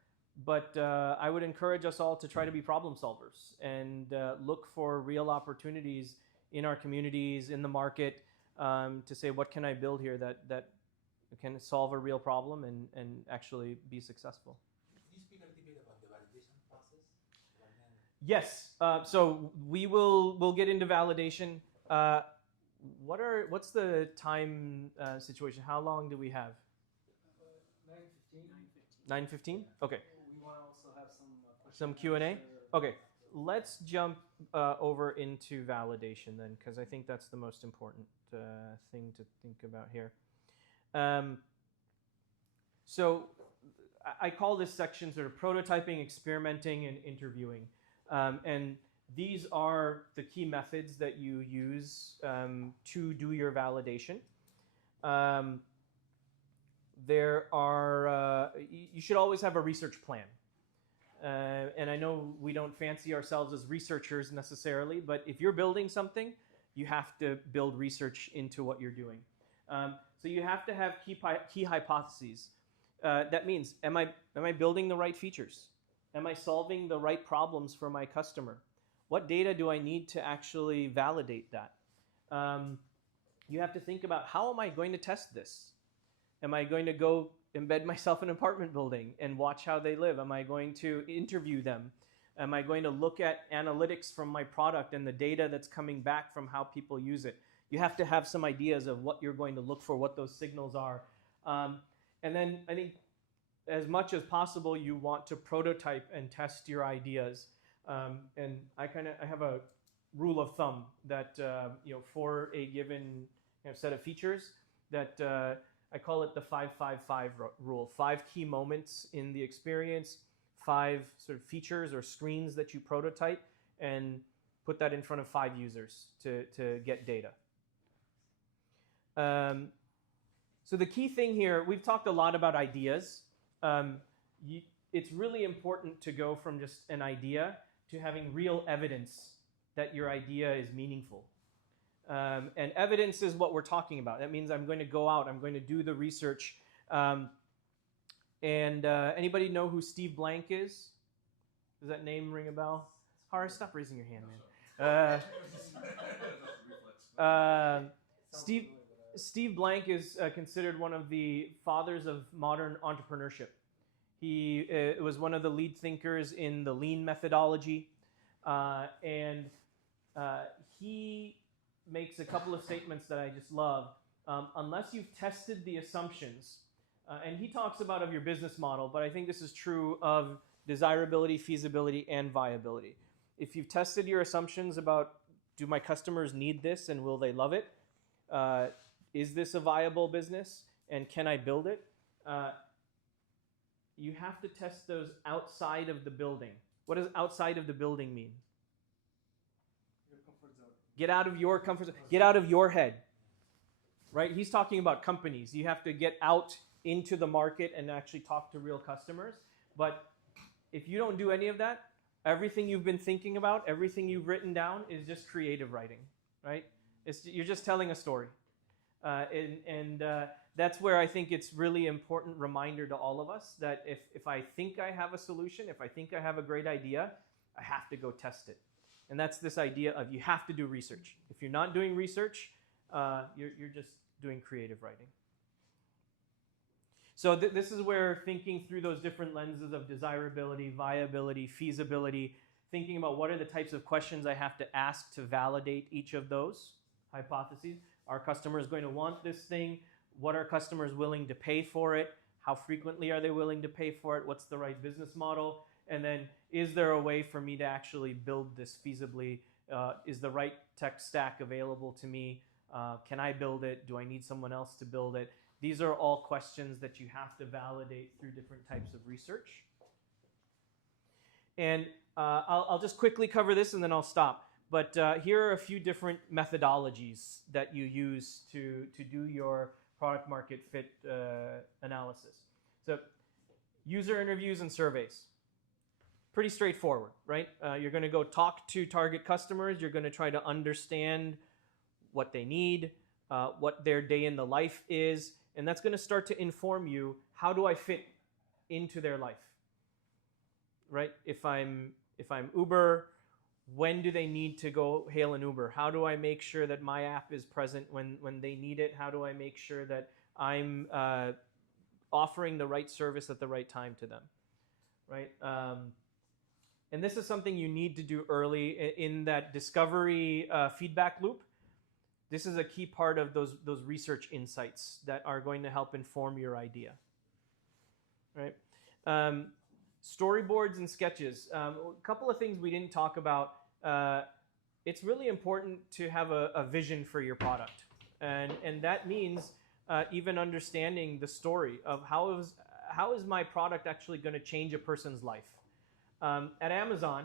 But I would encourage us all to try to be problem solvers and look for real opportunities in our communities, in the market, to say what can I build here that can solve a real problem and actually be successful. Can you speak a little bit about the validation process? Yes. So we'll get into validation. What's the time situation? How long do we have? 9:15. 9:15? Okay. We want to also have Some Q&A? Okay. Let's jump over into validation then, because I think that's the most important thing to think about here. So I call this section sort of prototyping, experimenting, and interviewing. And these are the key methods that you use to do your validation. You should always have a research plan. And I know we don't fancy ourselves as researchers necessarily, but if you're building something, you have to build research into what you're doing. So you have to have key hypotheses. That means, am I building the right features? Am I solving the right problems for my customer? What data do I need to actually validate that? You have to think about, how am I going to test this? Am I going to go embed myself in an apartment building and watch how they live? Am I going to interview them? Am I going to look at analytics from my product and the data that's coming back from how people use it? You have to have some ideas of what you're going to look for, what those signals are. And then I think as much as possible, you want to prototype and test your ideas. And I have a rule of thumb that for a given set of features that I call it the 5-5-5 rule. 5 key moments in the experience, 5 sort of features or screens that you prototype, and put that in front of 5 users to get data. So the key thing here, we've talked a lot about ideas. It's really important to go from just an idea to having real evidence that your idea is meaningful. And evidence is what we're talking about. That means I'm going to go out, I'm going to do the research. Anybody know who Steve Blank is? Does that name ring a bell? Horace, stop raising your hand, man. Steve Blank is considered one of the fathers of modern entrepreneurship. He was one of the lead thinkers in the lean methodology. And he makes a couple of statements that I just love. Unless you've tested the assumptions, and he talks about of your business model, but I think this is true of desirability, feasibility, and viability. If you've tested your assumptions about, do my customers need this and will they love it? Is this a viable business and can I build it? You have to test those outside of the building. What does outside of the building mean? Get out of your comfort zone. Get out of your head. Right? He's talking about companies. You have to get out into the market and actually talk to real customers. But if you don't do any of that, everything you've been thinking about, everything you've written down is just creative writing. Right? You're just telling a story. That's where I think it's really important reminder to all of us that if I think I have a solution, if I think I have a great idea, I have to go test it. And that's this idea of you have to do research. If you're not doing research, you're just doing creative writing. So this is where thinking through those different lenses of desirability, viability, feasibility, thinking about what are the types of questions I have to ask to validate each of those hypotheses. Are customers going to want this thing? What are customers willing to pay for it? How frequently are they willing to pay for it? What's the right business model? And then, is there a way for me to actually build this feasibly? Is the right tech stack available to me? Can I build it? Do I need someone else to build it? These are all questions that you have to validate through different types of research. And I'll just quickly cover this and then I'll stop. But here are a few different methodologies that you use to do your product market fit analysis. So user interviews and surveys. Pretty straightforward, right? You're going to go talk to target customers. You're going to try to understand what they need, what their day in the life is, and that's going to start to inform you, how do I fit into their life, right? If I'm Uber, when do they need to go hail an Uber? How do I make sure that my app is present when they need it? How do I make sure that I'm offering the right service at the right time to them, right? And this is something you need to do early in that discovery feedback loop. This is a key part of those research insights that are going to help inform your idea, right? Storyboards and sketches. A couple of things we didn't talk about. It's really important to have a vision for your product. And that means even understanding the story of how is my product actually going to change a person's life. At Amazon,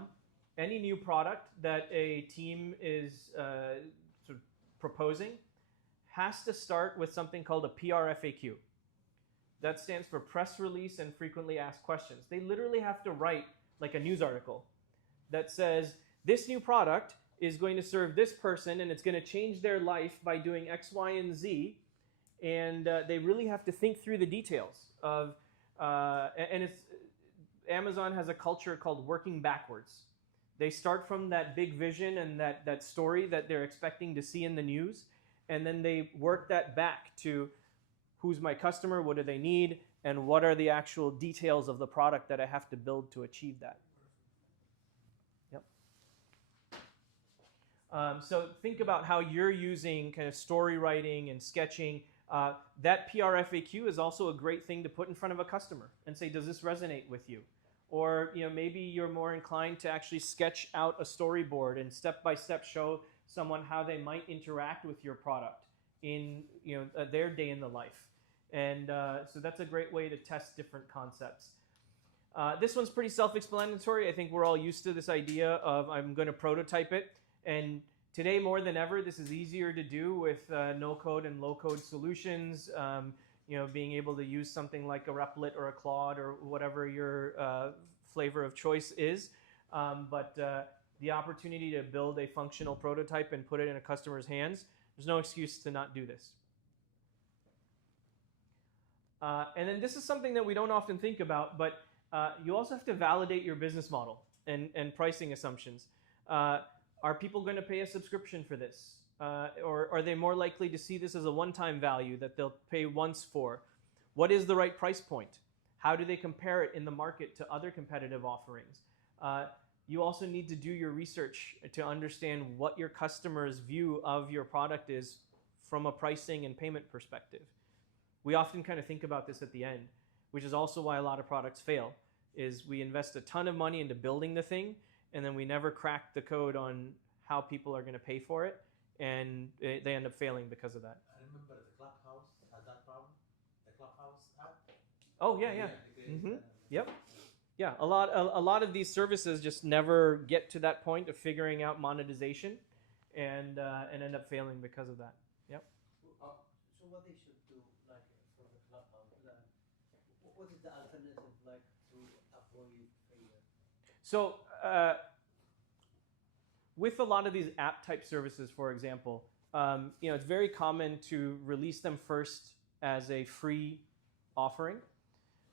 any new product that a team is sort of proposing has to start with something called a PRFAQ. That stands for press release and frequently asked questions. They literally have to write like a news article that says, this new product is going to serve this person and it's going to change their life by doing X, Y, and Z. And they really have to think through the details of, Amazon has a culture called working backwards. They start from that big vision and that story that they're expecting to see in the news, and then they work that back to who's my customer, what do they need, and what are the actual details of the product that I have to build to achieve that. Yep. So think about how you're using kind of story writing and sketching. That PRFAQ is also a great thing to put in front of a customer and say, does this resonate with you? Or maybe you're more inclined to actually sketch out a storyboard and step-by-step show someone how they might interact with your product in their day in the life. And so that's a great way to test different concepts. This one's pretty self-explanatory. I think we're all used to this idea of I'm going to prototype it. And today, more than ever, this is easier to do with no-code and low-code solutions. Being able to use something like a Replit or a Claude or whatever your flavor of choice is. But the opportunity to build a functional prototype and put it in a customer's hands, there's no excuse to not do this. And then this is something that we don't often think about, but you also have to validate your business model and pricing assumptions. Are people going to pay a subscription for this? Or are they more likely to see this as a one-time value that they'll pay once for? What is the right price point? How do they compare it in the market to other competitive offerings? You also need to do your research to understand what your customers' view of your product is from a pricing and payment perspective. We often kind of think about this at the end, which is also why a lot of products fail, is we invest a ton of money into building the thing, and then we never crack the code on how people are going to pay for it, and they end up failing because of that. I remember the Clubhouse had that problem. The Clubhouse app. Oh yeah. Mm-hmm. Yep. Yeah, a lot of these services just never get to that point of figuring out monetization, and end up failing because of that. Yep. So what they should do, like for the Clubhouse, what is the alternative like to avoid failure? So with a lot of these app type services, for example, it's very common to release them first as a free offering,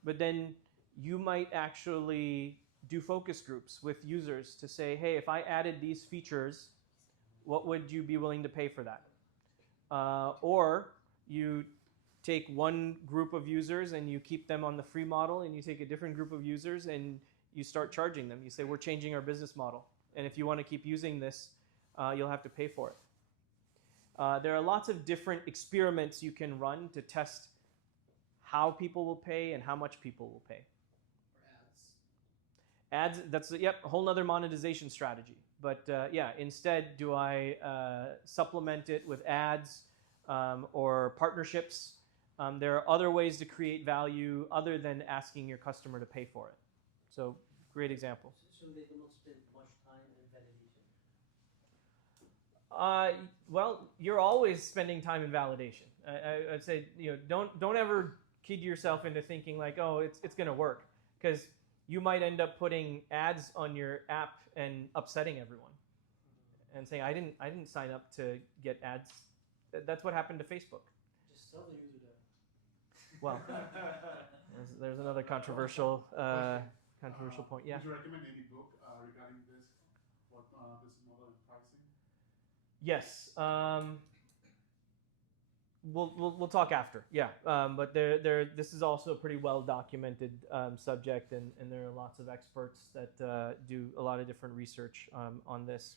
but then you might actually do focus groups with users to say, hey, if I added these features, what would you be willing to pay for that? Or you take one group of users and you keep them on the free model, and you take a different group of users and you start charging them. You say, we're changing our business model, and if you want to keep using this, you'll have to pay for it. There are lots of different experiments you can run to test how people will pay and how much people will pay. Or ads. Ads, that's a whole nother monetization strategy. But instead, do I supplement it with ads or partnerships? There are other ways to create value other than asking your customer to pay for it. So, great example. So they do not spend much time in validation? Well, you're always spending time in validation. I'd say don't ever kid yourself into thinking like, oh, it's going to work, because you might end up putting ads on your app and upsetting everyone, and saying I didn't sign up to get ads. That's what happened to Facebook. Just tell the user that. Well, there's another controversial point. Yeah. Would you recommend any book regarding this, what business model and pricing? Yes. We'll talk after. Yeah. But this is also a pretty well documented subject, and there are lots of experts that do a lot of different research on this.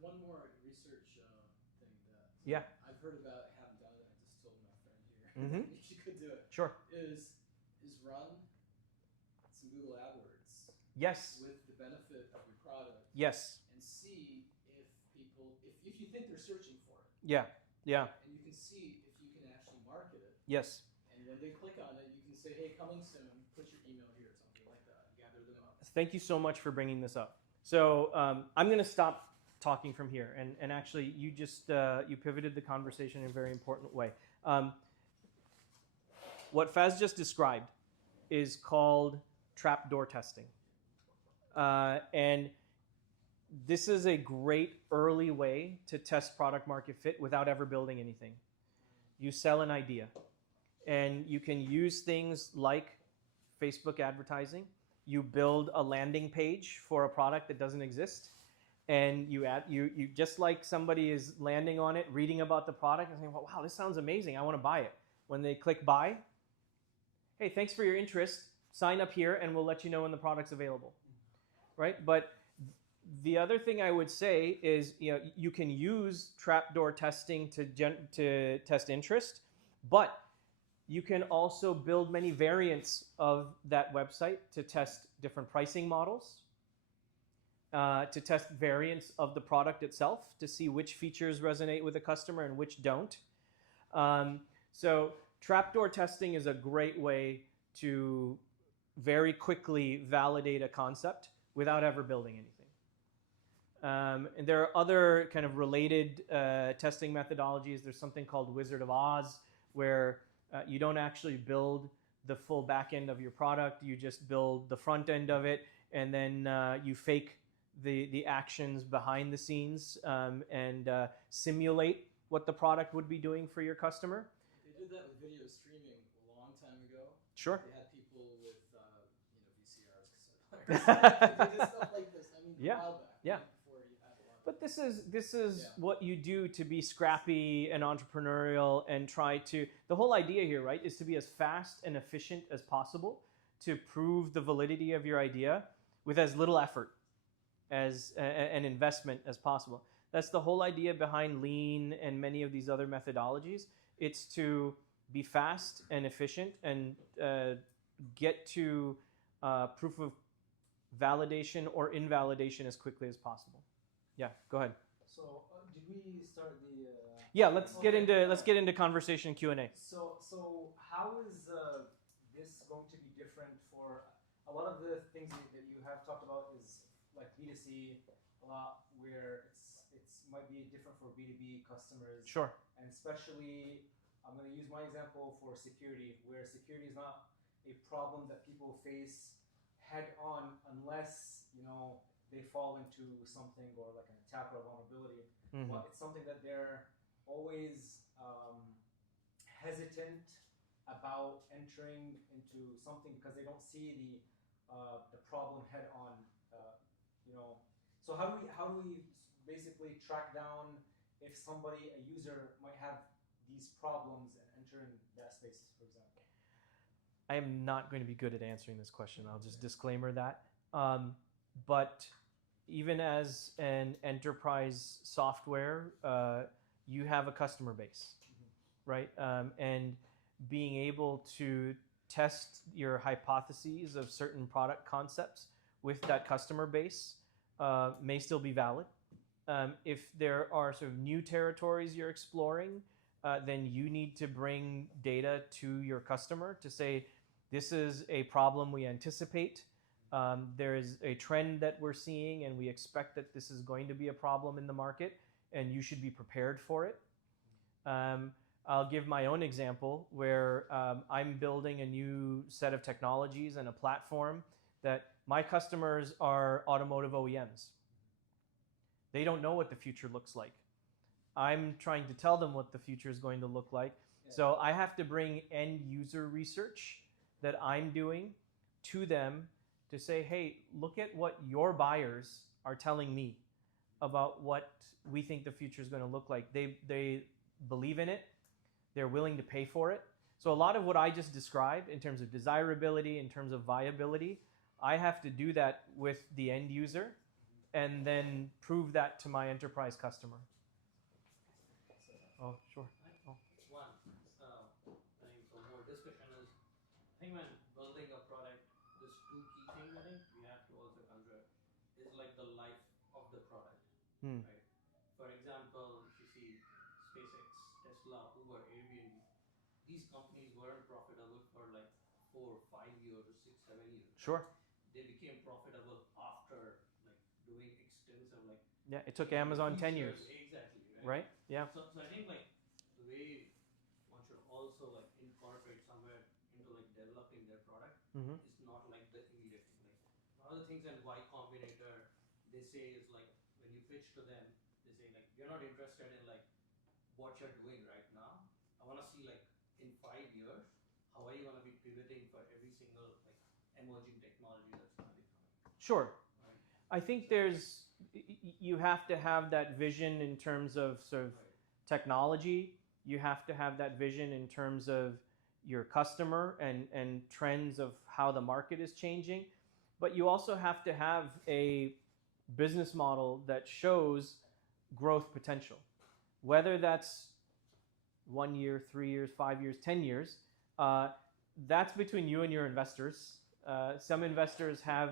One more research thing that Yeah. I've heard about, haven't done it. I just told my friend here Mm-hmm. she could do it. Sure. Is run some Google AdWords. Yes. With the benefit of your product. Yes. And see if people, if you think they're searching for it. Yeah. Yeah. And you can see if you can actually market it. Yes. And when they click on it, you can say, hey, coming soon, put your email here, something like that. Gather them up. Thank you so much for bringing this up. So I'm going to stop talking from here, and actually you just you pivoted the conversation in a very important way. What Faz just described is called trapdoor testing, and this is a great early way to test product market fit without ever building anything. You sell an idea, and you can use things like Facebook advertising. You build a landing page for a product that doesn't exist, and you just like somebody is landing on it, reading about the product and saying, well, wow, this sounds amazing, I want to buy it. When they click buy, hey, thanks for your interest, sign up here and we'll let you know when the product's available, right? But the other thing I would say is, you can use trapdoor testing to test interest, but you can also build many variants of that website to test different pricing models, to test variants of the product itself, to see which features resonate with the customer and which don't. So trapdoor testing is a great way to very quickly validate a concept without ever building anything. And there are other kind of related testing methodologies. There's something called Wizard of Oz, where you don't actually build the full back end of your product. You just build the front end of it, and then you fake the actions behind the scenes and simulate what the product would be doing for your customer. They did that with video streaming a long time ago. Sure. They had people with VCRs, cassette players. They did stuff like this. I mean, Yeah. a while back. Yeah. Before you had a lot of But this is Yeah. what you do to be scrappy and entrepreneurial and try to. The whole idea here, right, is to be as fast and efficient as possible to prove the validity of your idea with as little effort as an investment as possible. That's the whole idea behind Lean and many of these other methodologies. It's to be fast and efficient and get to proof of validation or invalidation as quickly as possible. Yeah, go ahead. So did we start the? Yeah, let's get into conversation Q&A. So how is this going to be different for a lot of the things that you have talked about is like B2C a lot, where it's might be different for B2B customers. Sure. And especially, I'm going to use my example for security, where security is not a problem that people face head on unless they fall into something or like an attack or a vulnerability. Mm-hmm. But it's something that they're always hesitant about entering into something because they don't see the problem head on. You know, so how do we basically track down if somebody, a user, might have these problems and enter in that space, for example? I am not going to be good at answering this question. I'll just disclaimer that. But even as an enterprise software, you have a customer base, right? And being able to test your hypotheses of certain product concepts with that customer base may still be valid. If there are sort of new territories you're exploring, then you need to bring data to your customer to say, this is a problem we anticipate. There is a trend that we're seeing, and we expect that this is going to be a problem in the market, and you should be prepared for it. I'll give my own example where I'm building a new set of technologies and a platform that my customers are automotive OEMs. They don't know what the future looks like. I'm trying to tell them what the future is going to look like. Yeah. So I have to bring end user research that I'm doing to them to say, hey, look at what your buyers are telling me about what we think the future is going to look like. They believe in it. They're willing to pay for it. So a lot of what I just described in terms of desirability, in terms of viability, I have to do that with the end user and then prove that to my enterprise customer. Oh, sure. Oh. One, I think for more discussion is, I think when building a product, there's two key things I think we have to also consider is like the life of the product, right? For example, if you see SpaceX, Tesla, Uber, Airbnb, these companies weren't profitable for like 4, 5 years, or 6, 7 years. Sure. They became profitable after like doing extensive like. Yeah, it took Amazon 10 years. Exactly. Right? Yeah. So I think like the way one should also like incorporate somewhere into like developing their product is not like the immediate thing. Like one of the things in Y Combinator they say is like when you pitch to them, they say like we're not interested in like what you're doing right now. I want to see like in 5 years how are you going to be pivoting for every single like emerging technology that's going to be coming. Sure. Right? I think you have to have that vision in terms of sort of technology. You have to have that vision in terms of your customer and trends of how the market is changing. But you also have to have a business model that shows growth potential. Whether that's 1 year, 3 years, 5 years, 10 years, that's between you and your investors. Some investors have,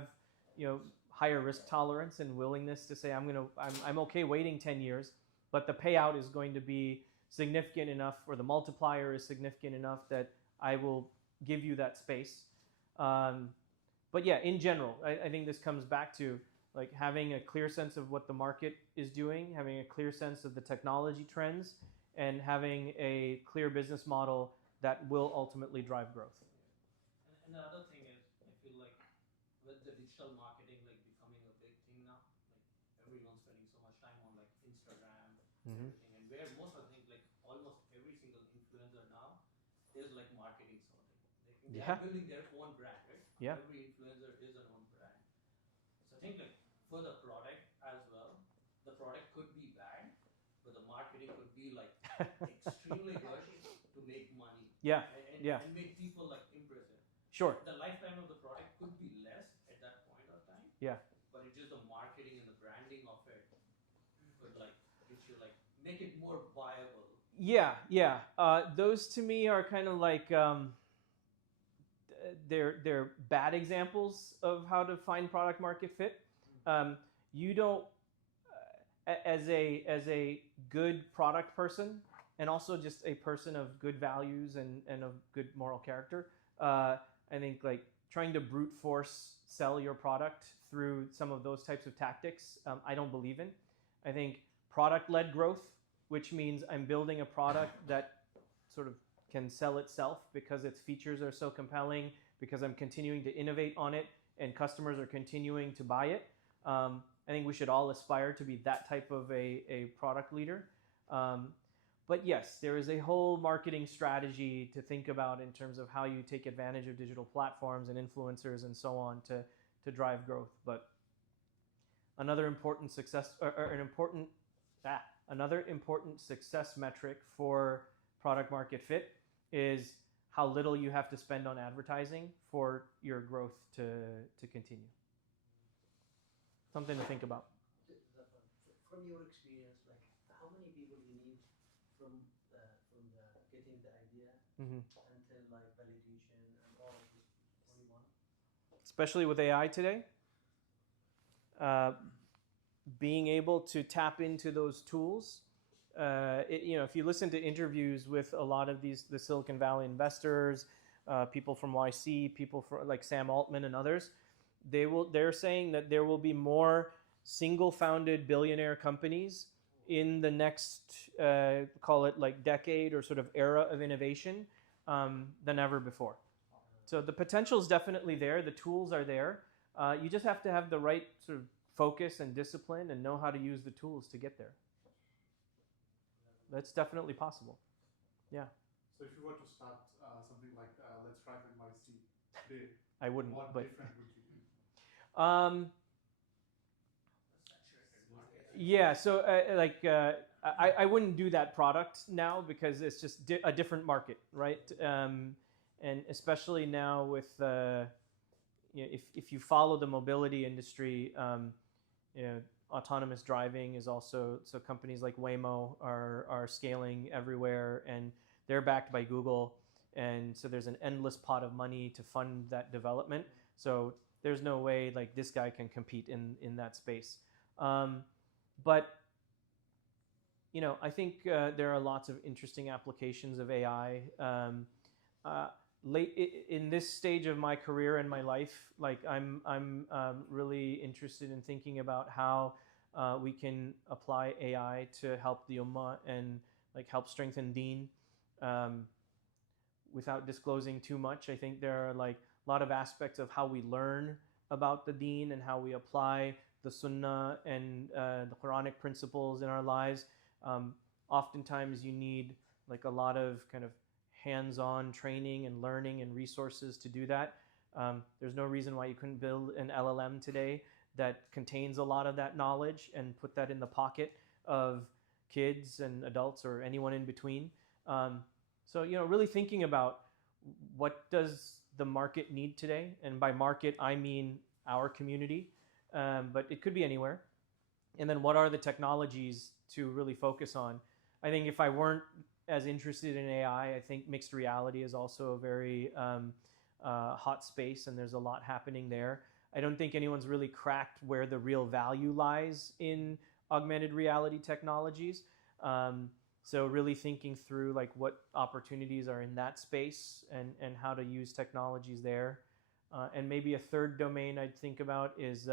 higher risk tolerance and willingness to say, I'm okay waiting 10 years, but the payout is going to be significant enough, or the multiplier is significant enough that I will give you that space. But yeah, in general, I think this comes back to like having a clear sense of what the market is doing, having a clear sense of the technology trends, and having a clear business model that will ultimately drive growth. And the other thing is, I feel like with the digital marketing like becoming a big thing now, like everyone's spending so much time on like Instagram, everything, and where most of the things like almost every single influencer now is like marketing something. They are building their own brand, right? Yeah. Every influencer is an own brand. So I think like for the product as well, the product could be bad, but the marketing could be like extremely good to make money. Yeah. And make people like impressive. Sure. The lifetime of the product could be less at that point of time. Yeah. But it's just the marketing and the branding of it could like get you like make it more viable. Yeah. Those to me are kind of like they're bad examples of how to find product market fit. You don't as a good product person, and also just a person of good values and of good moral character. I think like trying to brute force sell your product through some of those types of tactics, I don't believe in. I think product-led growth, which means I'm building a product that sort of can sell itself because its features are so compelling, because I'm continuing to innovate on it and customers are continuing to buy it. I think we should all aspire to be that type of a product leader. But yes, there is a whole marketing strategy to think about in terms of how you take advantage of digital platforms and influencers and so on to drive growth. But another important another important success metric for product market fit is how little you have to spend on advertising for your growth to continue. Something to think about. From your experience, like how many people you need from the getting the idea until like validation and all of this? Only one. Especially with AI today, being able to tap into those tools. If you listen to interviews with a lot of the Silicon Valley investors, people from YC, people from like Sam Altman and others, they're saying that there will be more single-founded billionaire companies in the next, call it like decade or sort of era of innovation than ever before. So the potential is definitely there. The tools are there. You just have to have the right sort of focus and discipline and know how to use the tools to get there. That's definitely possible. Yeah. So if you were to start something like Let's Drive NYC today, I wouldn't. What But different would you do? Yeah. So I wouldn't do that product now because it's just a different market, right? And especially now with if you follow the mobility industry, autonomous driving is also, so companies like Waymo are scaling everywhere, and they're backed by Google, and so there's an endless pot of money to fund that development. So there's no way like this guy can compete in that space. But I think there are lots of interesting applications of AI. Late in this stage of my career and my life, like I'm really interested in thinking about how we can apply AI to help the Ummah and like help strengthen Deen. Without disclosing too much, I think there are like a lot of aspects of how we learn about the Deen and how we apply the Sunnah and the Quranic principles in our lives. Oftentimes you need like a lot of kind of hands-on training and learning and resources to do that. There's no reason why you couldn't build an LLM today that contains a lot of that knowledge and put that in the pocket of kids and adults or anyone in between. So really thinking about what does the market need today, and by market I mean our community, but it could be anywhere. And then what are the technologies to really focus on? I think if I weren't as interested in AI, I think mixed reality is also a very hot space, and there's a lot happening there. I don't think anyone's really cracked where the real value lies in augmented reality technologies. So really thinking through like what opportunities are in that space and how to use technologies there. And maybe a third domain I'd think about is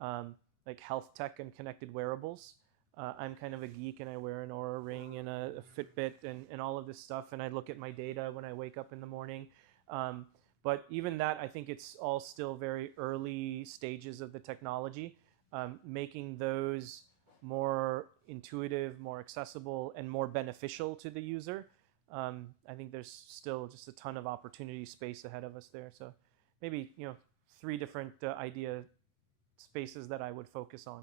like health tech and connected wearables. I'm kind of a geek, and I wear an Oura Ring and a Fitbit and all of this stuff, and I look at my data when I wake up in the morning. But even that, I think it's all still very early stages of the technology. Making those more intuitive, more accessible, and more beneficial to the user. I think there's still just a ton of opportunity space ahead of us there. So maybe 3 different idea spaces that I would focus on.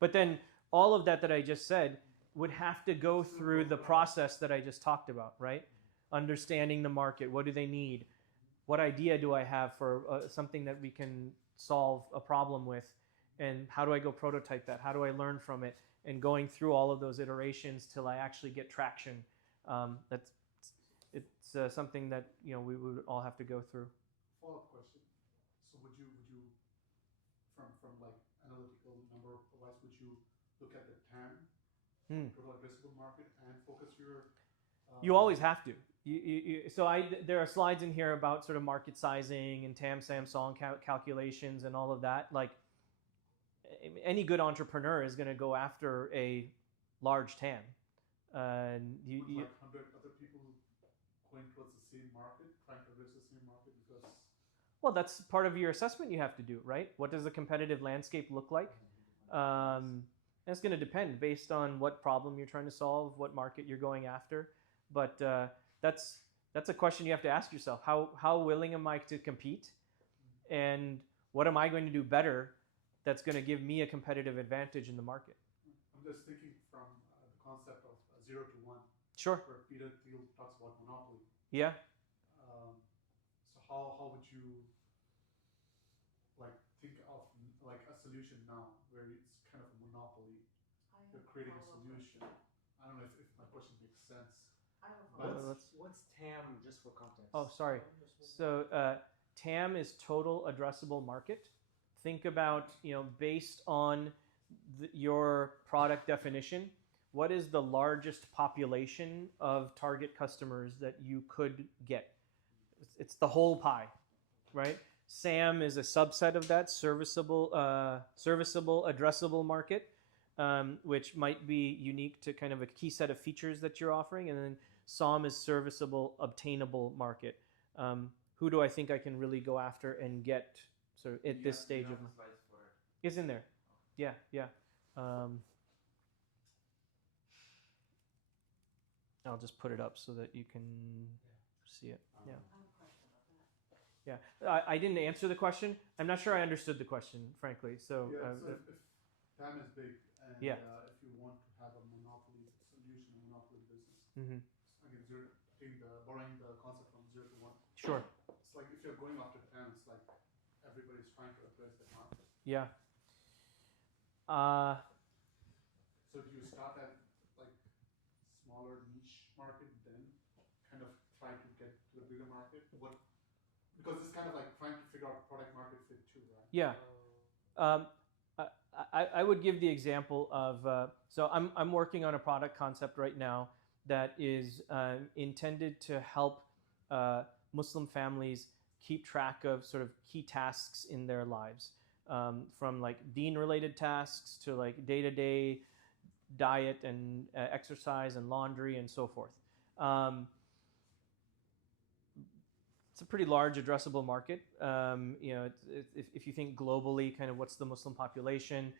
But then all of that I just said would have to go through the process that I just talked about, right? Understanding the market. What do they need? What idea do I have for something that we can solve a problem with? And how do I go prototype that? How do I learn from it? And going through all of those iterations till I actually get traction. It's something that we would all have to go through. Follow-up question. So would you from like analytical number wise, would you look at the TAM, total addressable market, and focus your You always have to. There are slides in here about sort of market sizing and TAM, SAM, calculations and all of that. Like any good entrepreneur is going to go after a large TAM. With like 100 other people going towards the same market, trying to address the same market because. Well, that's part of your assessment you have to do, right? What does the competitive landscape look like? And it's going to depend based on what problem you're trying to solve, what market you're going after. But that's a question you have to ask yourself. How willing am I to compete? And what am I going to do better that's going to give me a competitive advantage in the market? I'm just thinking from the concept of 0 to 1. Sure. Where Peter Thiel talks about monopoly. Yeah. So how would you think of a solution now where it's kind of a monopoly? You're creating a solution. I don't know if my question makes sense. What's TAM, just for context? Oh, sorry. So TAM is total addressable market. Think about, based on your product definition, what is the largest population of target customers that you could get? It's the whole pie, right? SAM is a subset of that, serviceable addressable market, which might be unique to kind of a key set of features that you're offering. And then SOM is serviceable, obtainable market. Who do I think I can really go after and get sort of at this stage of my... It's in there. Yeah. I'll just put it up so that you can see it. Yeah. I have a question about that. Yeah. I didn't answer the question. I'm not sure I understood the question, frankly. So, so if TAM is big and if you want to have a monopoly solution, a monopoly business, again, borrowing the concept from 0 to 1. Sure. It's like if you're going after TAM, it's like everybody's trying to address the market. Yeah. So do you start at smaller niche market, then kind of try to get to the bigger market? Because it's kind of like trying to figure out product market fit too, right? Yeah. I would give the example of so I'm working on a product concept right now that is intended to help Muslim families keep track of sort of key tasks in their lives, from like deen-related tasks to like day-to-day diet and exercise and laundry and so forth. It's a pretty large addressable market. If you think globally, kind of what's the Muslim population,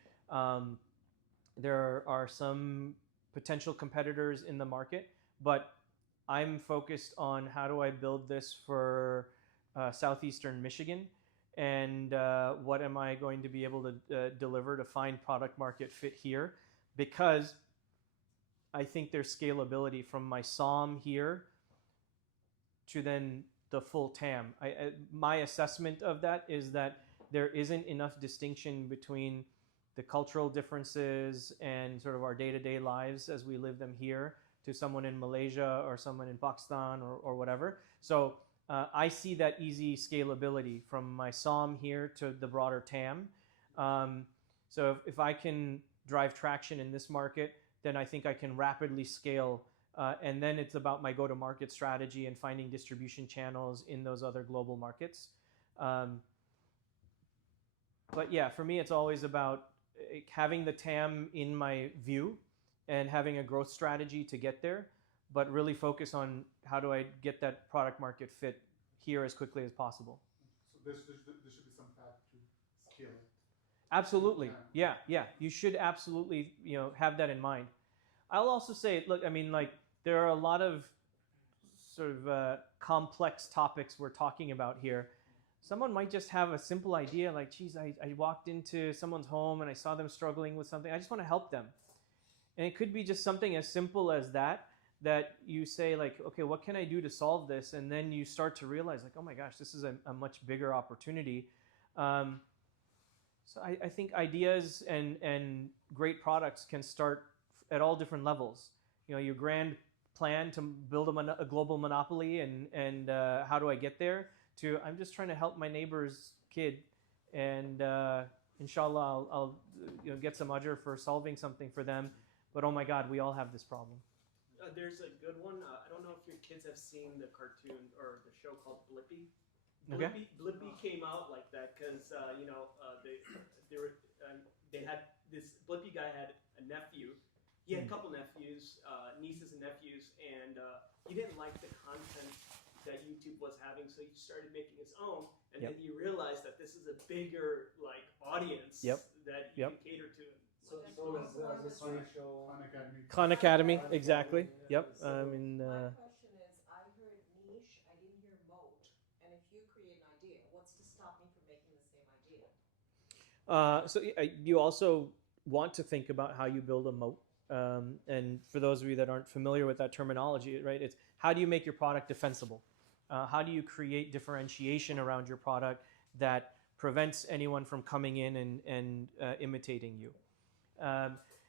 there are some potential competitors in the market, but I'm focused on how do I build this for southeastern Michigan, and what am I going to be able to deliver to find product market fit here, because I think there's scalability from my SOM here to then the full TAM. My assessment of that is that there isn't enough distinction between the cultural differences and sort of our day-to-day lives as we live them here to someone in Malaysia or someone in Pakistan or whatever. So I see that easy scalability from my SOM here to the broader TAM. So if I can drive traction in this market, then I think I can rapidly scale. And then it's about my go-to-market strategy and finding distribution channels in those other global markets. But yeah, for me, it's always about having the TAM in my view and having a growth strategy to get there, but really focus on how do I get that product market fit here as quickly as possible. So there should be some path to scale it. Absolutely. Yeah. You should absolutely, have that in mind. I'll also say, look, I mean, like, there are a lot of sort of complex topics we're talking about here. Someone might just have a simple idea like, geez, I walked into someone's home and I saw them struggling with something. I just want to help them. And it could be just something as simple as that you say like, okay, what can I do to solve this? And then you start to realize like, oh my gosh, this is a much bigger opportunity. So I think ideas and great products can start at all different levels. Your grand plan to build a global monopoly and how do I get there, to I'm just trying to help my neighbor's kid, and inshallah I'll get some ajr for solving something for them. But oh my God, we all have this problem. There's a good one. I don't know if your kids have seen the cartoon or the show called Blippi. Okay. Blippi came out like that because they had this Blippi guy had a nephew. He had a couple nephews, nieces and nephews, and he didn't like the content that YouTube was having, so he started making his own. And then he realized that this is a bigger audience that you can cater to. So, That's so my is this question. ratio? Khan Academy. Khan Academy, Khan exactly. Academy, Yep. so- My question is, I heard niche, I didn't hear moat. And if you create an idea, what's to stop me from making the same idea? You also want to think about how you build a moat. And for those of you that aren't familiar with that terminology, right, it's how do you make your product defensible? How do you create differentiation around your product that prevents anyone from coming in and imitating you?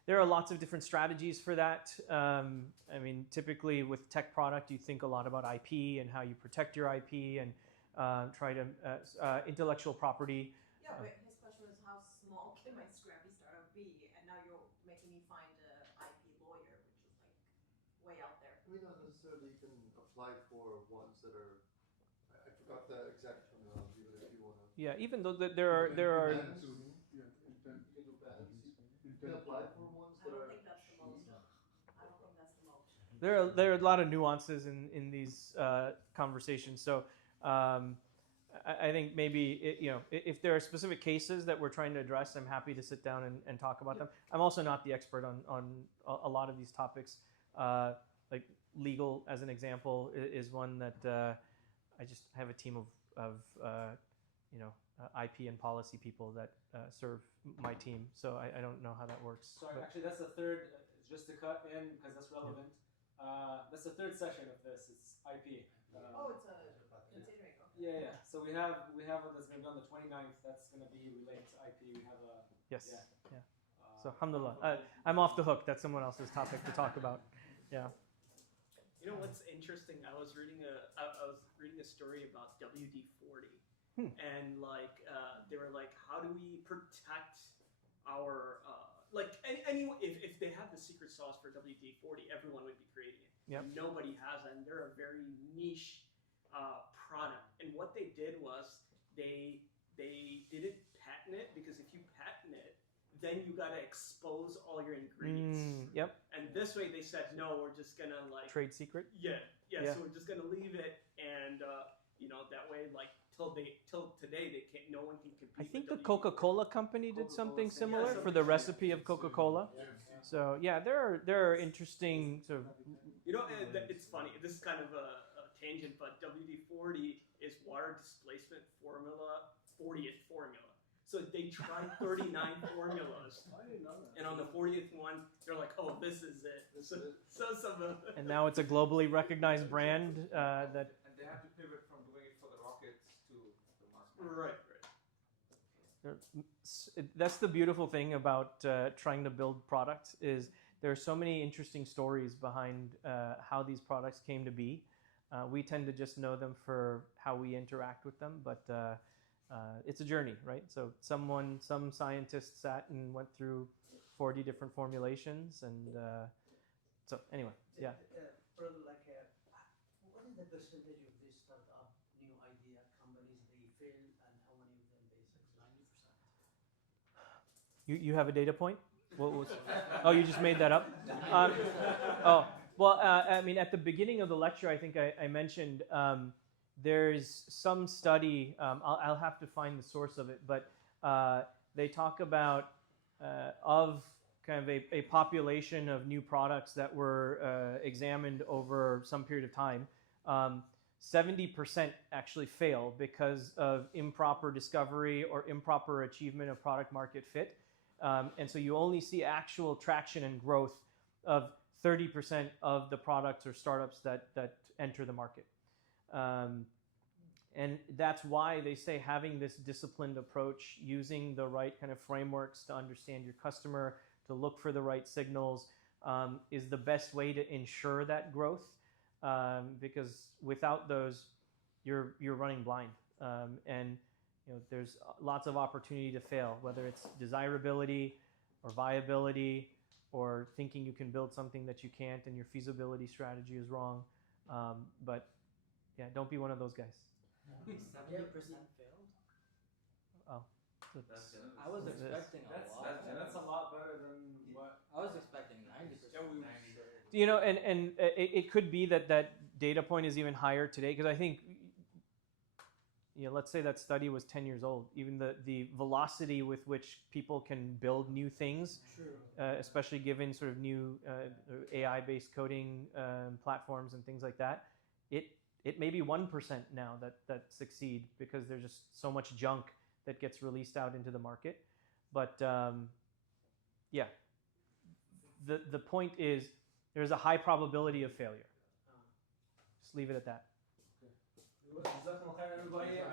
There are lots of different strategies for that. I mean, typically with tech product, you think a lot about IP and how you protect your IP and try to intellectual property. Yeah, but his question was, how small can my scrappy startup be? And now you're making me find a IP lawyer, which is like way out there. I mean, not necessarily you can apply for ones that are, I forgot the exact terminology, but if you want to. Yeah, even though there are Intent to, yeah, intent. You can do patents. You can Intent apply to- for ones I that don't are think that's the most. I don't think that's the most. there are a lot of nuances in these conversations. So I think maybe if there are specific cases that we're trying to address, I'm happy to sit down and talk about them. I'm also not the expert on a lot of these topics. Like legal, as an example, is one that I just have a team of IP and policy people that serve my team. So I don't know how that works. So but- actually, that's the third. Just to cut in because that's relevant. That's the third session of this. It's IP. Oh, it's continuing. Okay. Yeah. So we have one that's going to be on the 29th. That's going to be related to IP. We have a Yes. Yeah. Yeah. So alhamdulillah, I'm off the hook. That's someone else's topic to talk about. Yeah. You know what's interesting? I was reading a story about WD-40, and like they were like, how do we protect our if they have the secret sauce for WD-40, everyone would be creating it. Yep. Nobody has it, and they're a very niche product. And what they did was they didn't patent it, because if you patent it, then you got to expose all your ingredients. Yep. And this way they said, no, we're just gonna like Trade secret. yeah. Yeah. So we're just gonna leave it, and that way, like till today, they can't. No one can compete. I think with the WD-40. Coca-Cola company did something Coca-Cola, similar yeah, for the something recipe of Coca-Cola. So yeah, there are interesting sort of. It's funny. This is kind of a tangent, but WD-40 is water displacement formula 40th formula. So they tried 39 formulas, I didn't know that. and on the 40th one, they're like, "Oh, this is it." So some of And now it's a globally recognized brand that. And they have to pivot from doing it for the rockets to the mass market. right. That's the beautiful thing about trying to build products is there are so many interesting stories behind how these products came to be. We tend to just know them for how we interact with them, but it's a journey, right? So some scientist sat and went through 40 different formulations, and so anyway, yeah. For like, what is the percentage of these startup new idea companies they fail, and how many of them they succeed? 90%. You have a data point? What was? Oh, you just made that up. I mean, at the beginning of the lecture, I think I mentioned there's some study. I'll have to find the source of it, but they talk about of kind of a population of new products that were examined over some period of time. 70% actually fail because of improper discovery or improper achievement of product market fit. And so you only see actual traction and growth of 30% of the products or startups that enter the market. And that's why they say having this disciplined approach, using the right kind of frameworks to understand your customer, to look for the right signals, is the best way to ensure that growth. Because without those, you're running blind. And there's lots of opportunity to fail, whether it's desirability or viability or thinking you can build something that you can't and your feasibility strategy is wrong. But yeah, don't be one of those guys. 70% failed? Oh. I was expecting a lot. That's a lot better than what I was expecting 90%. And it could be that data point is even higher today, because I think let's say that study was 10 years old. Even the velocity with which people can build new things, especially given sort of new AI-based coding platforms and things like that, it may be 1% now that succeed because there's just so much junk that gets released out into the market. But yeah, the point is there's a high probability of failure. Just leave it at that.